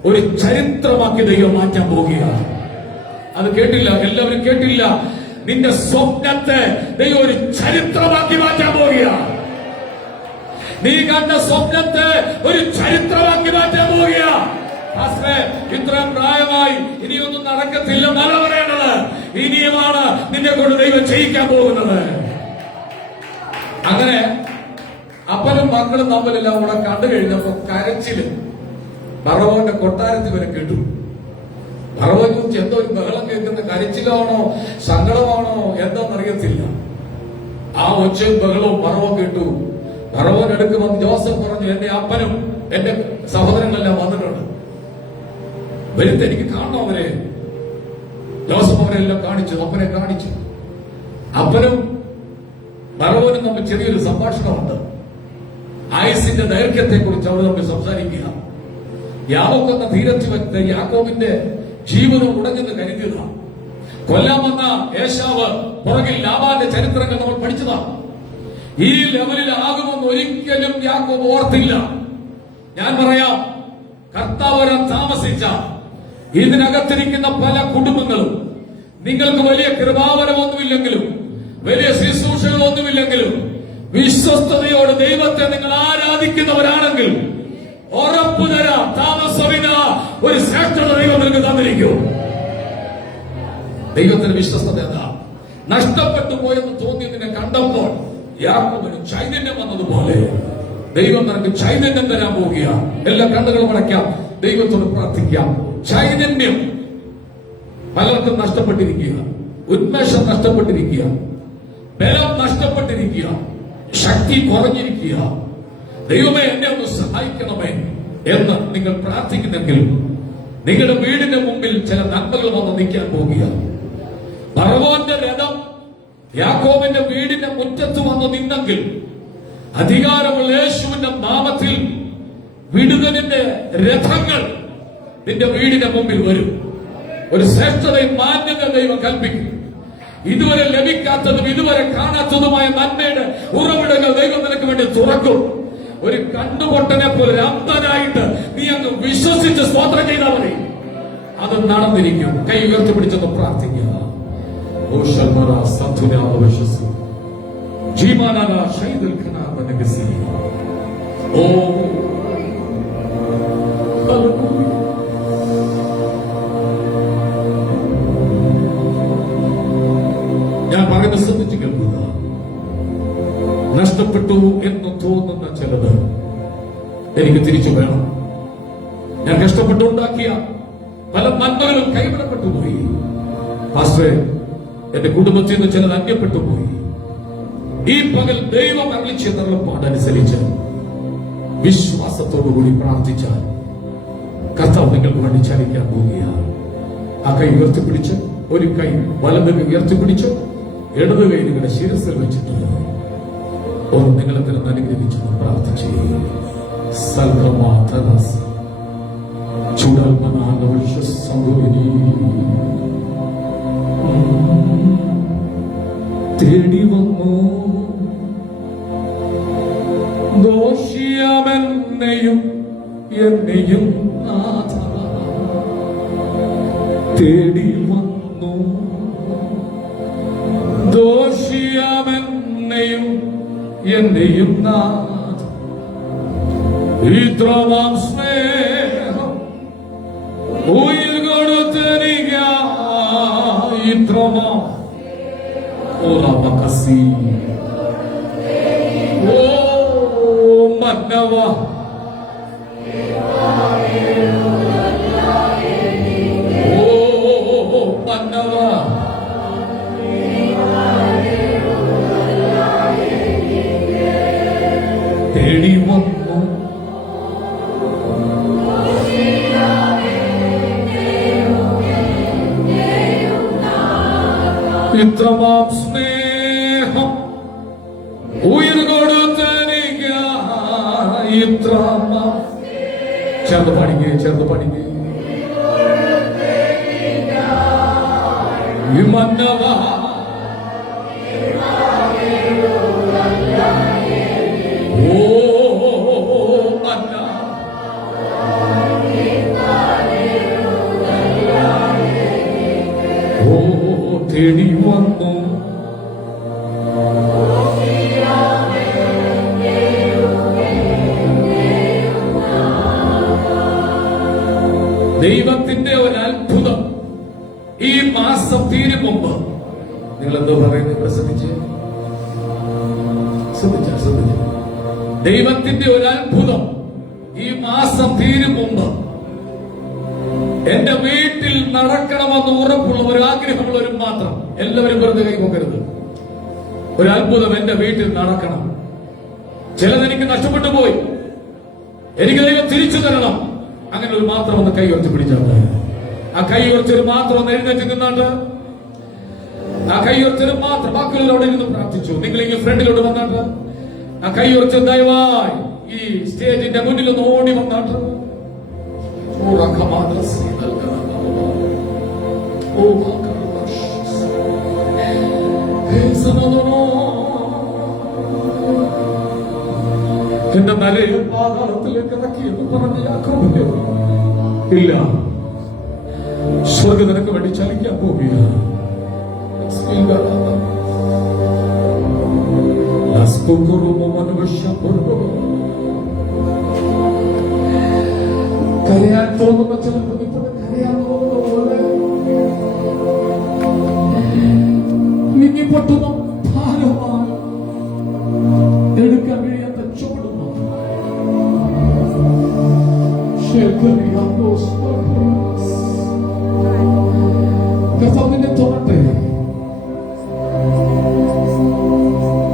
ഒരു ചരിത്രമാക്കി ദൈവം മാറ്റാൻ പോവുകയാണ്. അത് കേട്ടില്ല, എല്ലാവരും കേട്ടില്ല. നിന്റെ സ്വപ്നത്തെ ദൈവം ഒരു ചരിത്രമാക്കി മാറ്റാൻ പോവുകയാണ്. നീ കണ്ട സ്വപ്നത്തെ ഒരു ചരിത്രമാക്കി മാറ്റാൻ പോവുകയാണ്. ഇത്രയും പ്രായമായി ഇനിയൊന്നും നടക്കത്തില്ലെന്നല്ല പറയേണ്ടത്. ഇനിയുമാണ് നിന്നെ കൊണ്ട് ദൈവം ചെയ്യിക്കാൻ പോകുന്നത്. അങ്ങനെ അപ്പനും മക്കളും തമ്മിലെല്ലാം കൂടെ കണ്ടു കഴിഞ്ഞപ്പോ കരച്ചില് ഫറവോന്റെ കൊട്ടാരത്തിൽ വരെ കേട്ടു. ഫറവോൻ ചോദിച്ചു, എന്തോ ഒരു ബഹളം കേൾക്കുന്ന, കരച്ചിലാണോ സങ്കടമാണോ എന്താണെന്നറിയത്തില്ല. ആ ഒച്ചയും ബഹളവും ഫറവോൻ കേട്ടു. ഫറവോൻ അടുക്ക് വന്ന് ജോസഫ് പറഞ്ഞു, എന്റെ അപ്പനും എന്റെ സഹോദരങ്ങളെല്ലാം വന്നിട്ടുണ്ട്, വരുത്ത്, എനിക്ക് കാണണം അവരെ. ജോസഫ് അവരെല്ലാം കാണിച്ചു, അപ്പനെ കാണിച്ചു. അപ്പനും ഫറവോനും തമ്മിൽ ചെറിയൊരു സംഭാഷണമുണ്ട്. ആയുസിന്റെ ദൈർഘ്യത്തെ കുറിച്ച് അവർ തമ്മിൽ സംസാരിക്കുക. യാക്കോബ് എന്ന ധീരത്തിൽ വെച്ച് യാക്കോബിന്റെ ജീവനം ഉടഞ്ഞെന്ന് കരുതിയതാണ്. കൊല്ലാൻ വന്ന ഏശാവ് പുറകിൽ ലാബാന്റെ ചരിത്രങ്ങൾ നമ്മൾ പഠിച്ചതാണ്. ഈ ലെവലിലാകുമെന്ന് ഒരിക്കലും യാക്കോബ് ഓർത്തില്ല. ഞാൻ പറയാം, കർത്താവ് വരാൻ താമസിച്ച ഇതിനകത്തിരിക്കുന്ന പല കുടുംബങ്ങളും നിങ്ങൾക്ക് വലിയ കൃപാവരമൊന്നുമില്ലെങ്കിലും വലിയ ശുശ്രൂഷകളൊന്നുമില്ലെങ്കിലും വിശ്വസ്തയോടെ ദൈവത്തെ നിങ്ങൾ ആരാധിക്കുന്നവരാണെങ്കിൽ ഉറപ്പു തരാം, താമസമില്ല, ഒരു ശ്രേഷ്ഠത ദൈവം നിങ്ങൾക്ക് തന്നിരിക്കും. ദൈവത്തിന് വിശ്വസ്തത എന്താ? നഷ്ടപ്പെട്ടു പോയെന്ന് തോന്നിയതിനെ കണ്ടപ്പോൾ യാക്കോബിന് ചൈതന്യം വന്നതുപോലെ ദൈവം നിനക്ക് ചൈതന്യം തരാൻ പോവുകയാണ്. എല്ലാ കണ്ണുകളും അടയ്ക്കാം, ദൈവത്തോട് പ്രാർത്ഥിക്കാം. ചൈതന്യം പലർക്കും നഷ്ടപ്പെട്ടിരിക്കുക, ഉന്മേഷം നഷ്ടപ്പെട്ടിരിക്കുക, ബലം നഷ്ടപ്പെട്ടിരിക്കുക, ശക്തി കുറഞ്ഞിരിക്കുക. ദൈവമേ, എന്നെ ഒന്ന് സഹായിക്കണമേ എന്ന് നിങ്ങൾ പ്രാർത്ഥിക്കുന്നെങ്കിൽ നിങ്ങളുടെ വീടിന്റെ മുമ്പിൽ ചില നന്മകൾ വന്ന് നിൽക്കാൻ പോവുക. ഫറവോന്റെ രഥം യാക്കോബിന്റെ വീടിന്റെ മുറ്റത്ത് വന്ന് നിന്നെങ്കിൽ അധികാരമുള്ള യേശുവിന്റെ നാമത്തിൽ വിടുതലിന്റെ രഥങ്ങൾ നിന്റെ വീടിന്റെ മുമ്പിൽ വരും. ഒരു ശ്രേഷ്ഠതയും മാന്യത ദൈവം കൽപ്പിക്കും. ഇതുവരെ ലഭിക്കാത്തതും ഇതുവരെ കാണാത്തതുമായ നന്മയുടെ ഉറവിടങ്ങൾ ദൈവം നിനക്ക് വേണ്ടി തുറക്കും. ഒരു കണ്ണുപൊട്ടനെ പോലെ ഒരു അന്ധനായിട്ട് നീ അങ്ങ് വിശ്വസിച്ച് സ്തോത്രം ചെയ്താൽ മതി, അത് നടന്നിരിക്കും. കൈ ഉയർത്തിപ്പിടിച്ചൊന്ന് പ്രാർത്ഥിക്കുക. ഞാൻ പറയുന്നത് ശ്രദ്ധിച്ചു കേൾക്കുക. നഷ്ടപ്പെട്ടു എന്ന് തോന്നുന്ന ചിലത് എനിക്ക് തിരിച്ചു വേണം. ഞാൻ കഷ്ടപ്പെട്ടു ഉണ്ടാക്കിയ പല നന്മകളും കൈവിടപ്പെട്ടു പോയി. പാസ്റ്ററെ, എന്റെ കുടുംബത്തിൽ നിന്ന് ചിലത് അന്യപ്പെട്ടു പോയി. ഈ പകൽ ദൈവം അരുളിച്ചെന്ന അരുളപ്പാടനുസരിച്ച് വിശ്വാസത്തോടുകൂടി പ്രാർത്ഥിച്ചാൽ കർത്താവ് നിങ്ങൾക്ക് വേണ്ടി ചലിക്കാൻ പോവുകയാണ്. ആ കൈ ഉയർത്തിപ്പിടിച്ച്, ഒരു കൈ വലത് കൈ ഉയർത്തിപ്പിടിച്ച്, ഇടത് കൈ നിങ്ങളുടെ ശിരസിൽ വെച്ചിട്ടുണ്ട്. ഓർ നിങ്ങളെ തന്നെ അനുഗ്രഹിച്ചെന്ന് പ്രാർത്ഥിച്ചു. തേടി വന്നു ദോഷിയാമെന്നെയും എന്നെയും നാഥ തേടി വന്നു. ദോഷിയാമെന്നെയും എന്നെയും നാഥ ഇത്രമാം സ്നേഹം ഉയിർ കൊടുത്തരിക. ഇത്രമാം ഓലമകസി ഓ മന്നവ ഓ മന്നവ തേടി വന്നു. ഇത്രമാം സ്നേഹം ഉയിർ കൊടുത്തരിക. ഇത്രമാം ചേർന്ന് പാടിക്കേ, ചേർന്ന് പാടിക്കേ. മന്നവ ഓ മന്ന ഓ തേടി വന്നു. ദൈവത്തിന്റെ ഒരു അത്ഭുതം ഈ മാസം തീരും മുമ്പ്. നിങ്ങൾ എന്തോ പറയുന്നത്? ശ്രദ്ധിച്ച് ദൈവത്തിന്റെ ഒരു അത്ഭുതം ഈ മാസം തീരും മുമ്പ് എന്റെ വീട്ടിൽ നടക്കണമെന്ന് ഉറപ്പുള്ള ഒരു ആഗ്രഹമുള്ളവരും മാത്രം. എല്ലാവരും വെറുതെ കൈകൊക്കരുത്. ഒരു അത്ഭുതം എന്റെ വീട്ടിൽ നടക്കണം. ചിലതെനിക്ക് നഷ്ടപ്പെട്ടു പോയി, എനിക്ക് ദൈവം തിരിച്ചു തരണം. അങ്ങനെ ഒരു മാത്രം ഒന്ന് കൈ ഉയർത്തി പിടിച്ചാൽ ആ കൈ ഉയർച്ചൊരു മാത്രം ഒന്ന് എഴുന്നേറ്റ് നിന്നാണ്ട് ആ കൈ ഉയർച്ചൊരു മാത്രം. ബാക്കിയുള്ളവരോട് ഇരുന്ന് പ്രാർത്ഥിച്ചു. നിങ്ങൾ ഈ ഫ്രണ്ടിലോട്ട് വന്നാട്ട് ആ കൈ ഉയർച്ച ദയവായി ഈ സ്റ്റേജിന്റെ മുന്നിൽ ഒന്ന് ഓടി വന്നാട്ട് എന്റെ നരയും പാതാളത്തിലേക്ക് ഇറക്കിയെന്ന് പറഞ്ഞ യാക്കോബിന്റെ ഇല്ല, സ്വർഗ്ഗം നിനക്ക് വേണ്ടി ചലിക്കാൻ പോവുകയാണ്. കരയാൻ തോന്നുന്ന ചിലപ്പോൾ കരയാൻ തോന്നുന്ന പോലെ നീങ്ങിപ്പൊട്ടുന്ന ഭാരമായി എടുക്കാൻ കഴിയാത്ത ചുവടുന്നു കർത്താവിനെ തൊടട്ടെ.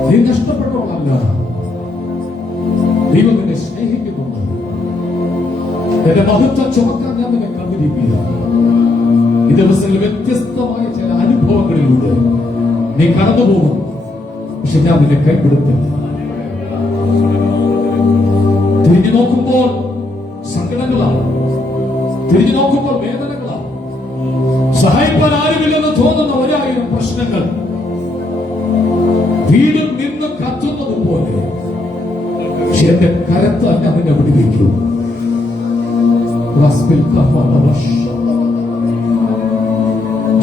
നീ നഷ്ടപ്പെട്ടോളല്ല, ദൈവം നിന്നെ സ്നേഹിക്കുന്നുണ്ട്. എന്റെ മഹത്വം ചുമക്കാൻ ഞാൻ നിന്നെ കണ്ടിരിക്കുക. ഈ ദിവസങ്ങളിൽ വ്യത്യസ്തമായ ചില അനുഭവങ്ങളിലൂടെ നീ കടന്നുപോകും. പക്ഷെ ഞാൻ നിന്നെ കൈവിടത്തില്ല. തിരിഞ്ഞു നോക്കുമ്പോൾ സങ്കടങ്ങളാണ്, തിരിഞ്ഞു നോക്കുമ്പോൾ വേദനകളാണ്, സഹായിക്കാൻ ആരുമില്ലെന്ന് തോന്നുന്ന 1000 പ്രശ്നങ്ങൾ വീടും നിന്ന് കത്തുന്നത് പോലെ. പക്ഷെ എന്റെ കരത്താൽ ഞാൻ നിന്നെ വിടുവിക്കൂ.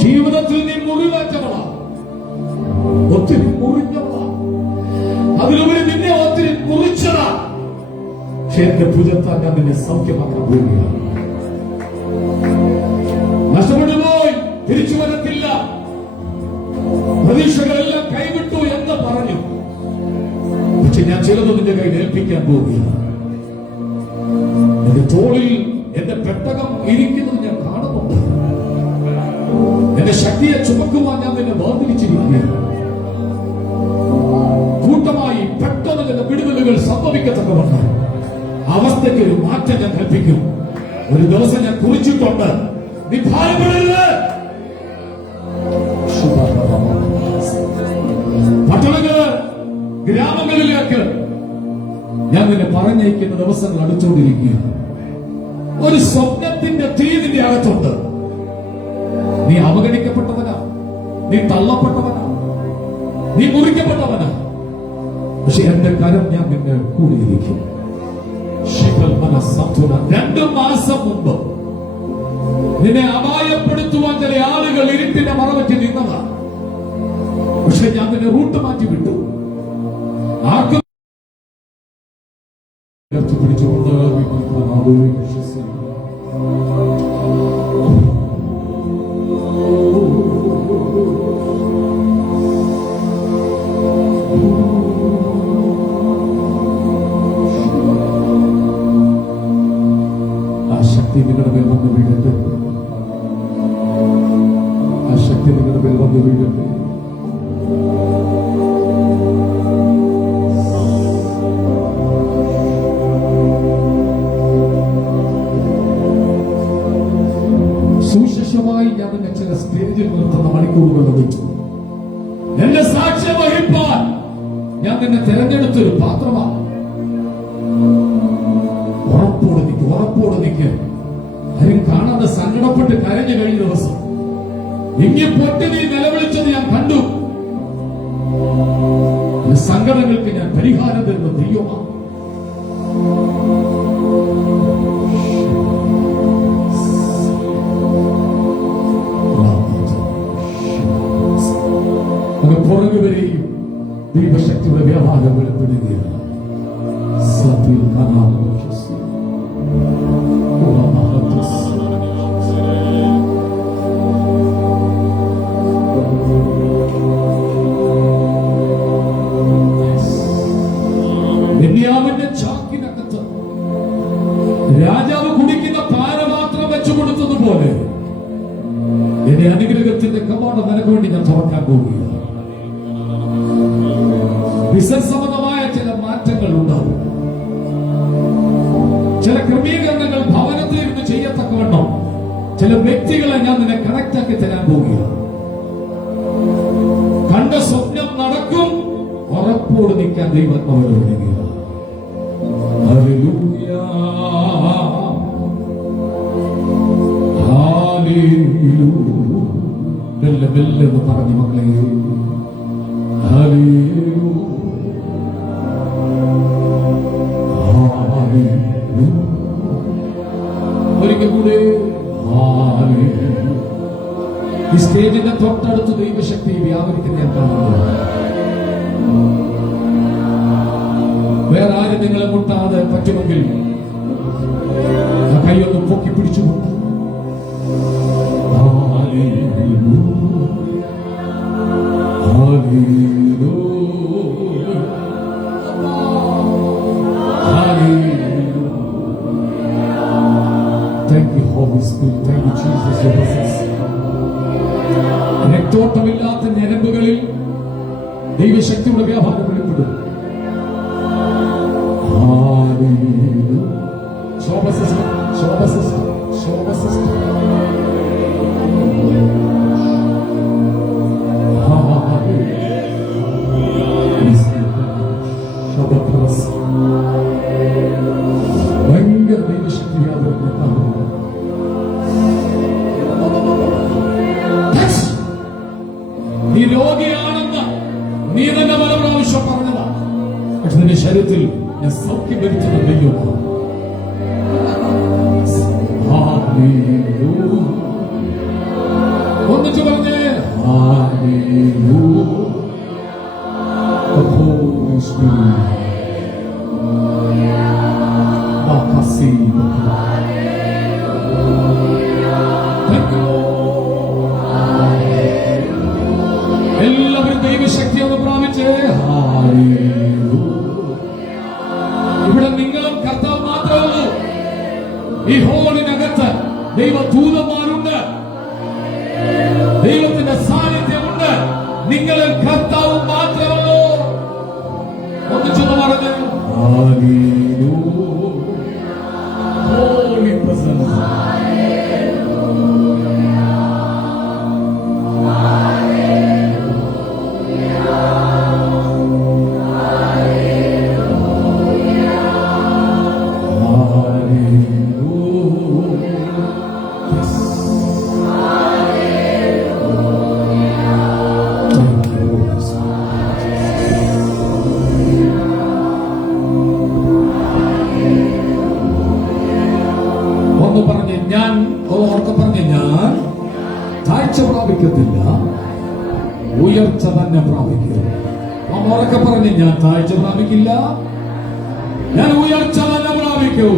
ജീവിതത്തിൽ നീ മുറിവേറ്റവളാ, ഒത്തിരി മുറിഞ്ഞവളാ, അതിലുപരി നിന്നെ ഒത്തിരി മുറിച്ചതാ. പക്ഷെ എന്റെ ഭുജത്താൽ ഞാൻ നിന്നെ സൗഖ്യമാക്കാൻ പോവുകയാണ്. നഷ്ടപ്പെട്ടു പോയി, തിരിച്ചു വരത്തില്ല, പ്രതീക്ഷകളെല്ലാം കൈവിട്ടു എന്ന് പറഞ്ഞു. പക്ഷെ ഞാൻ ചിലത് നിന്റെ കയ്യിൽ ഏൽപ്പിക്കാൻ പോവുകയാണ്. എന്റെ തോളിൽ എന്റെ പെട്ടകം ഇരിക്കുന്നത് ഞാൻ കാണുന്നുണ്ട്. എന്റെ ശക്തിയെ ചുമക്കുവാൻ ഞാൻ നിന്നെ വേർതിരിച്ചിരിക്കുകയാണ്. കൂട്ടമായി പെട്ടെന്ന് ചില വിടുതലുകൾ സംഭവിക്കത്തക്കവണ്ണം അവസ്ഥയ്ക്ക് ഒരു മാറ്റം ഞാൻ കൽപ്പിക്കും. ഒരു ദിവസം ഞാൻ കുറിച്ചിട്ടുണ്ട്, നീ ഭാരപ്പെടരുത്. പട്ടണങ്ങള് ഗ്രാമങ്ങളിലേക്ക് ഞാൻ നിന്നെ പറഞ്ഞയക്കുന്ന ദിവസങ്ങൾ അടുത്തുകൊണ്ടിരിക്കുകയാണ്. ഒരു സ്വപ്നത്തിന്റെ തീ നിന്റെ അകത്തുണ്ട്. നീ അവഗണിക്കപ്പെട്ടവനാ, നീ തള്ളപ്പെട്ടവനാ, നീ മുറിക്കപ്പെട്ടവനാ. പക്ഷെ എന്റെ കരം ഞാൻ നിന്നെ കൂടിയിരിക്കും. 2 മാസം മുമ്പ് നിന്നെ അപായപ്പെടുത്തുവാൻ ചില ആളുകൾ ഇരുട്ടിന്റെ മറവറ്റി നിന്നതാ. പക്ഷെ ഞാൻ നിന്നെ റൂട്ട് മാറ്റി വിട്ടു. ആർക്കും പിടിച്ചുകൊണ്ട് നിങ്ങളുടെ മേൽ വന്ന് വീഴട്ടെ. ആ ശക്തി നിങ്ങളുടെ മേൽ വന്ന് വീഴട്ടെ. സുശേഷമായി ഞാൻ എന്നെ ചില സ്റ്റേജിൽ നിർത്തുന്ന മണിക്കൂറുകൾ ലഭിച്ചു. എന്റെ സാക്ഷ്യം വഹിപ്പാൻ ഞാൻ നിന്നെ തെരഞ്ഞെടുത്തൊരു പാത്രമാണ്. ഉറപ്പോട് നിൽക്കുക. ആരും കാണാതെ സങ്കടപ്പെട്ട് കരഞ്ഞു കഴിഞ്ഞ ദിവസം ഇങ്ങനെ പൊട്ടി നീ നിലവിളിച്ചത് ഞാൻ കണ്ടു. സങ്കടങ്ങൾക്ക് ഞാൻ പരിഹാരം തരുന്ന ദൈവമാണ്. പുറകുവരെയും ദൈവശക്തിയുടെ വ്യാപാരം വെളിപ്പെടുകയാണ്. സത്യത്തിൽ കാണാൻ ബെന്യാമിന്റെ ചാക്കിനകത്ത് രാജാവ് കുടിക്കുന്ന പാനപാത്രം വെച്ചു കൊടുത്തതുപോലെ എന്റെ അനുഗ്രഹത്തിന്റെ കവാടം നിനക്ക് വേണ്ടി ഞാൻ തുറക്കാൻ പോവുകയാണ്. ബിസിനസ് സംബന്ധമായ ചില മാറ്റങ്ങൾ ഉണ്ടാവും. ചില ക്രമീകരണങ്ങൾ ഭവനത്തിൽ ഇരുന്ന് ചെയ്യത്തക്കവണ്ണം ചില വ്യക്തികളെ ഞാൻ നിന്നെ കണക്ട് ആക്കി തരാൻ പോവുകയാണ്. കണ്ട സ്വപ്നം നടക്കും. ഉറപ്പോട് നിൽക്കാൻ ദൈവം അവരോട് മെല്ലെന്ന് പറഞ്ഞു മക്കളെ. ഒരിക്കൽ കൂടെ ഈ സ്റ്റേജിന്റെ തൊട്ടടുത്ത് ദൈവശക്തി വ്യാപരിക്കുന്ന ഞാൻ കാണുന്നു. വേറെ ആരും നിങ്ങളെ മുട്ടാതെ പറ്റുമെങ്കിൽ കൈയൊന്ന് പൊക്കി പിടിച്ചുകൊണ്ട് രക്തോട്ടമില്ലാത്ത ഞരമ്പുകളിൽ ദൈവശക്തിയുടെ വ്യാപാരം വെളിപ്പെടും. ഭയങ്കര ദൈവശക്തി വ്യാപാരം. നീ രോഗിയാണെന്ന് നീ തന്നെ പല പ്രാവശ്യം പറഞ്ഞതാ. പക്ഷെ നിന്റെ ശരീരത്തിൽ ഞാൻ സൗഖ്യം വരുത്തുന്ന ദൈവമാണ്. ഒന്നിച്ചു പറഞ്ഞേ എല്ലാവരും ദൈവശക്തി ഒന്ന് പ്രാപിച്ചേ. ഇവിടെ നിങ്ങളും കർത്താവ് ദൈവദൂതന്മാരുണ്ട്, ദൈവത്തിന്റെ സാന്നിധ്യമുണ്ട്. നിങ്ങളിൽ കർത്താവ് മാത്രമല്ലോ. ഒന്നിച്ചൊന്ന് പറഞ്ഞു, Holy presence. ഒന്ന് പറഞ്ഞ് ഞാൻ, ഓർക്കെ പറഞ്ഞ് ഞാൻ താഴ്ച പ്രാപിക്കത്തില്ല, ഉയർച്ച തന്നെ പ്രാപിക്കും. ഉറക്കെ പറഞ്ഞ് ഞാൻ താഴ്ച പ്രാപിക്കില്ല, ഞാൻ ഉയർച്ച തന്നെ പ്രാപിക്കൂ.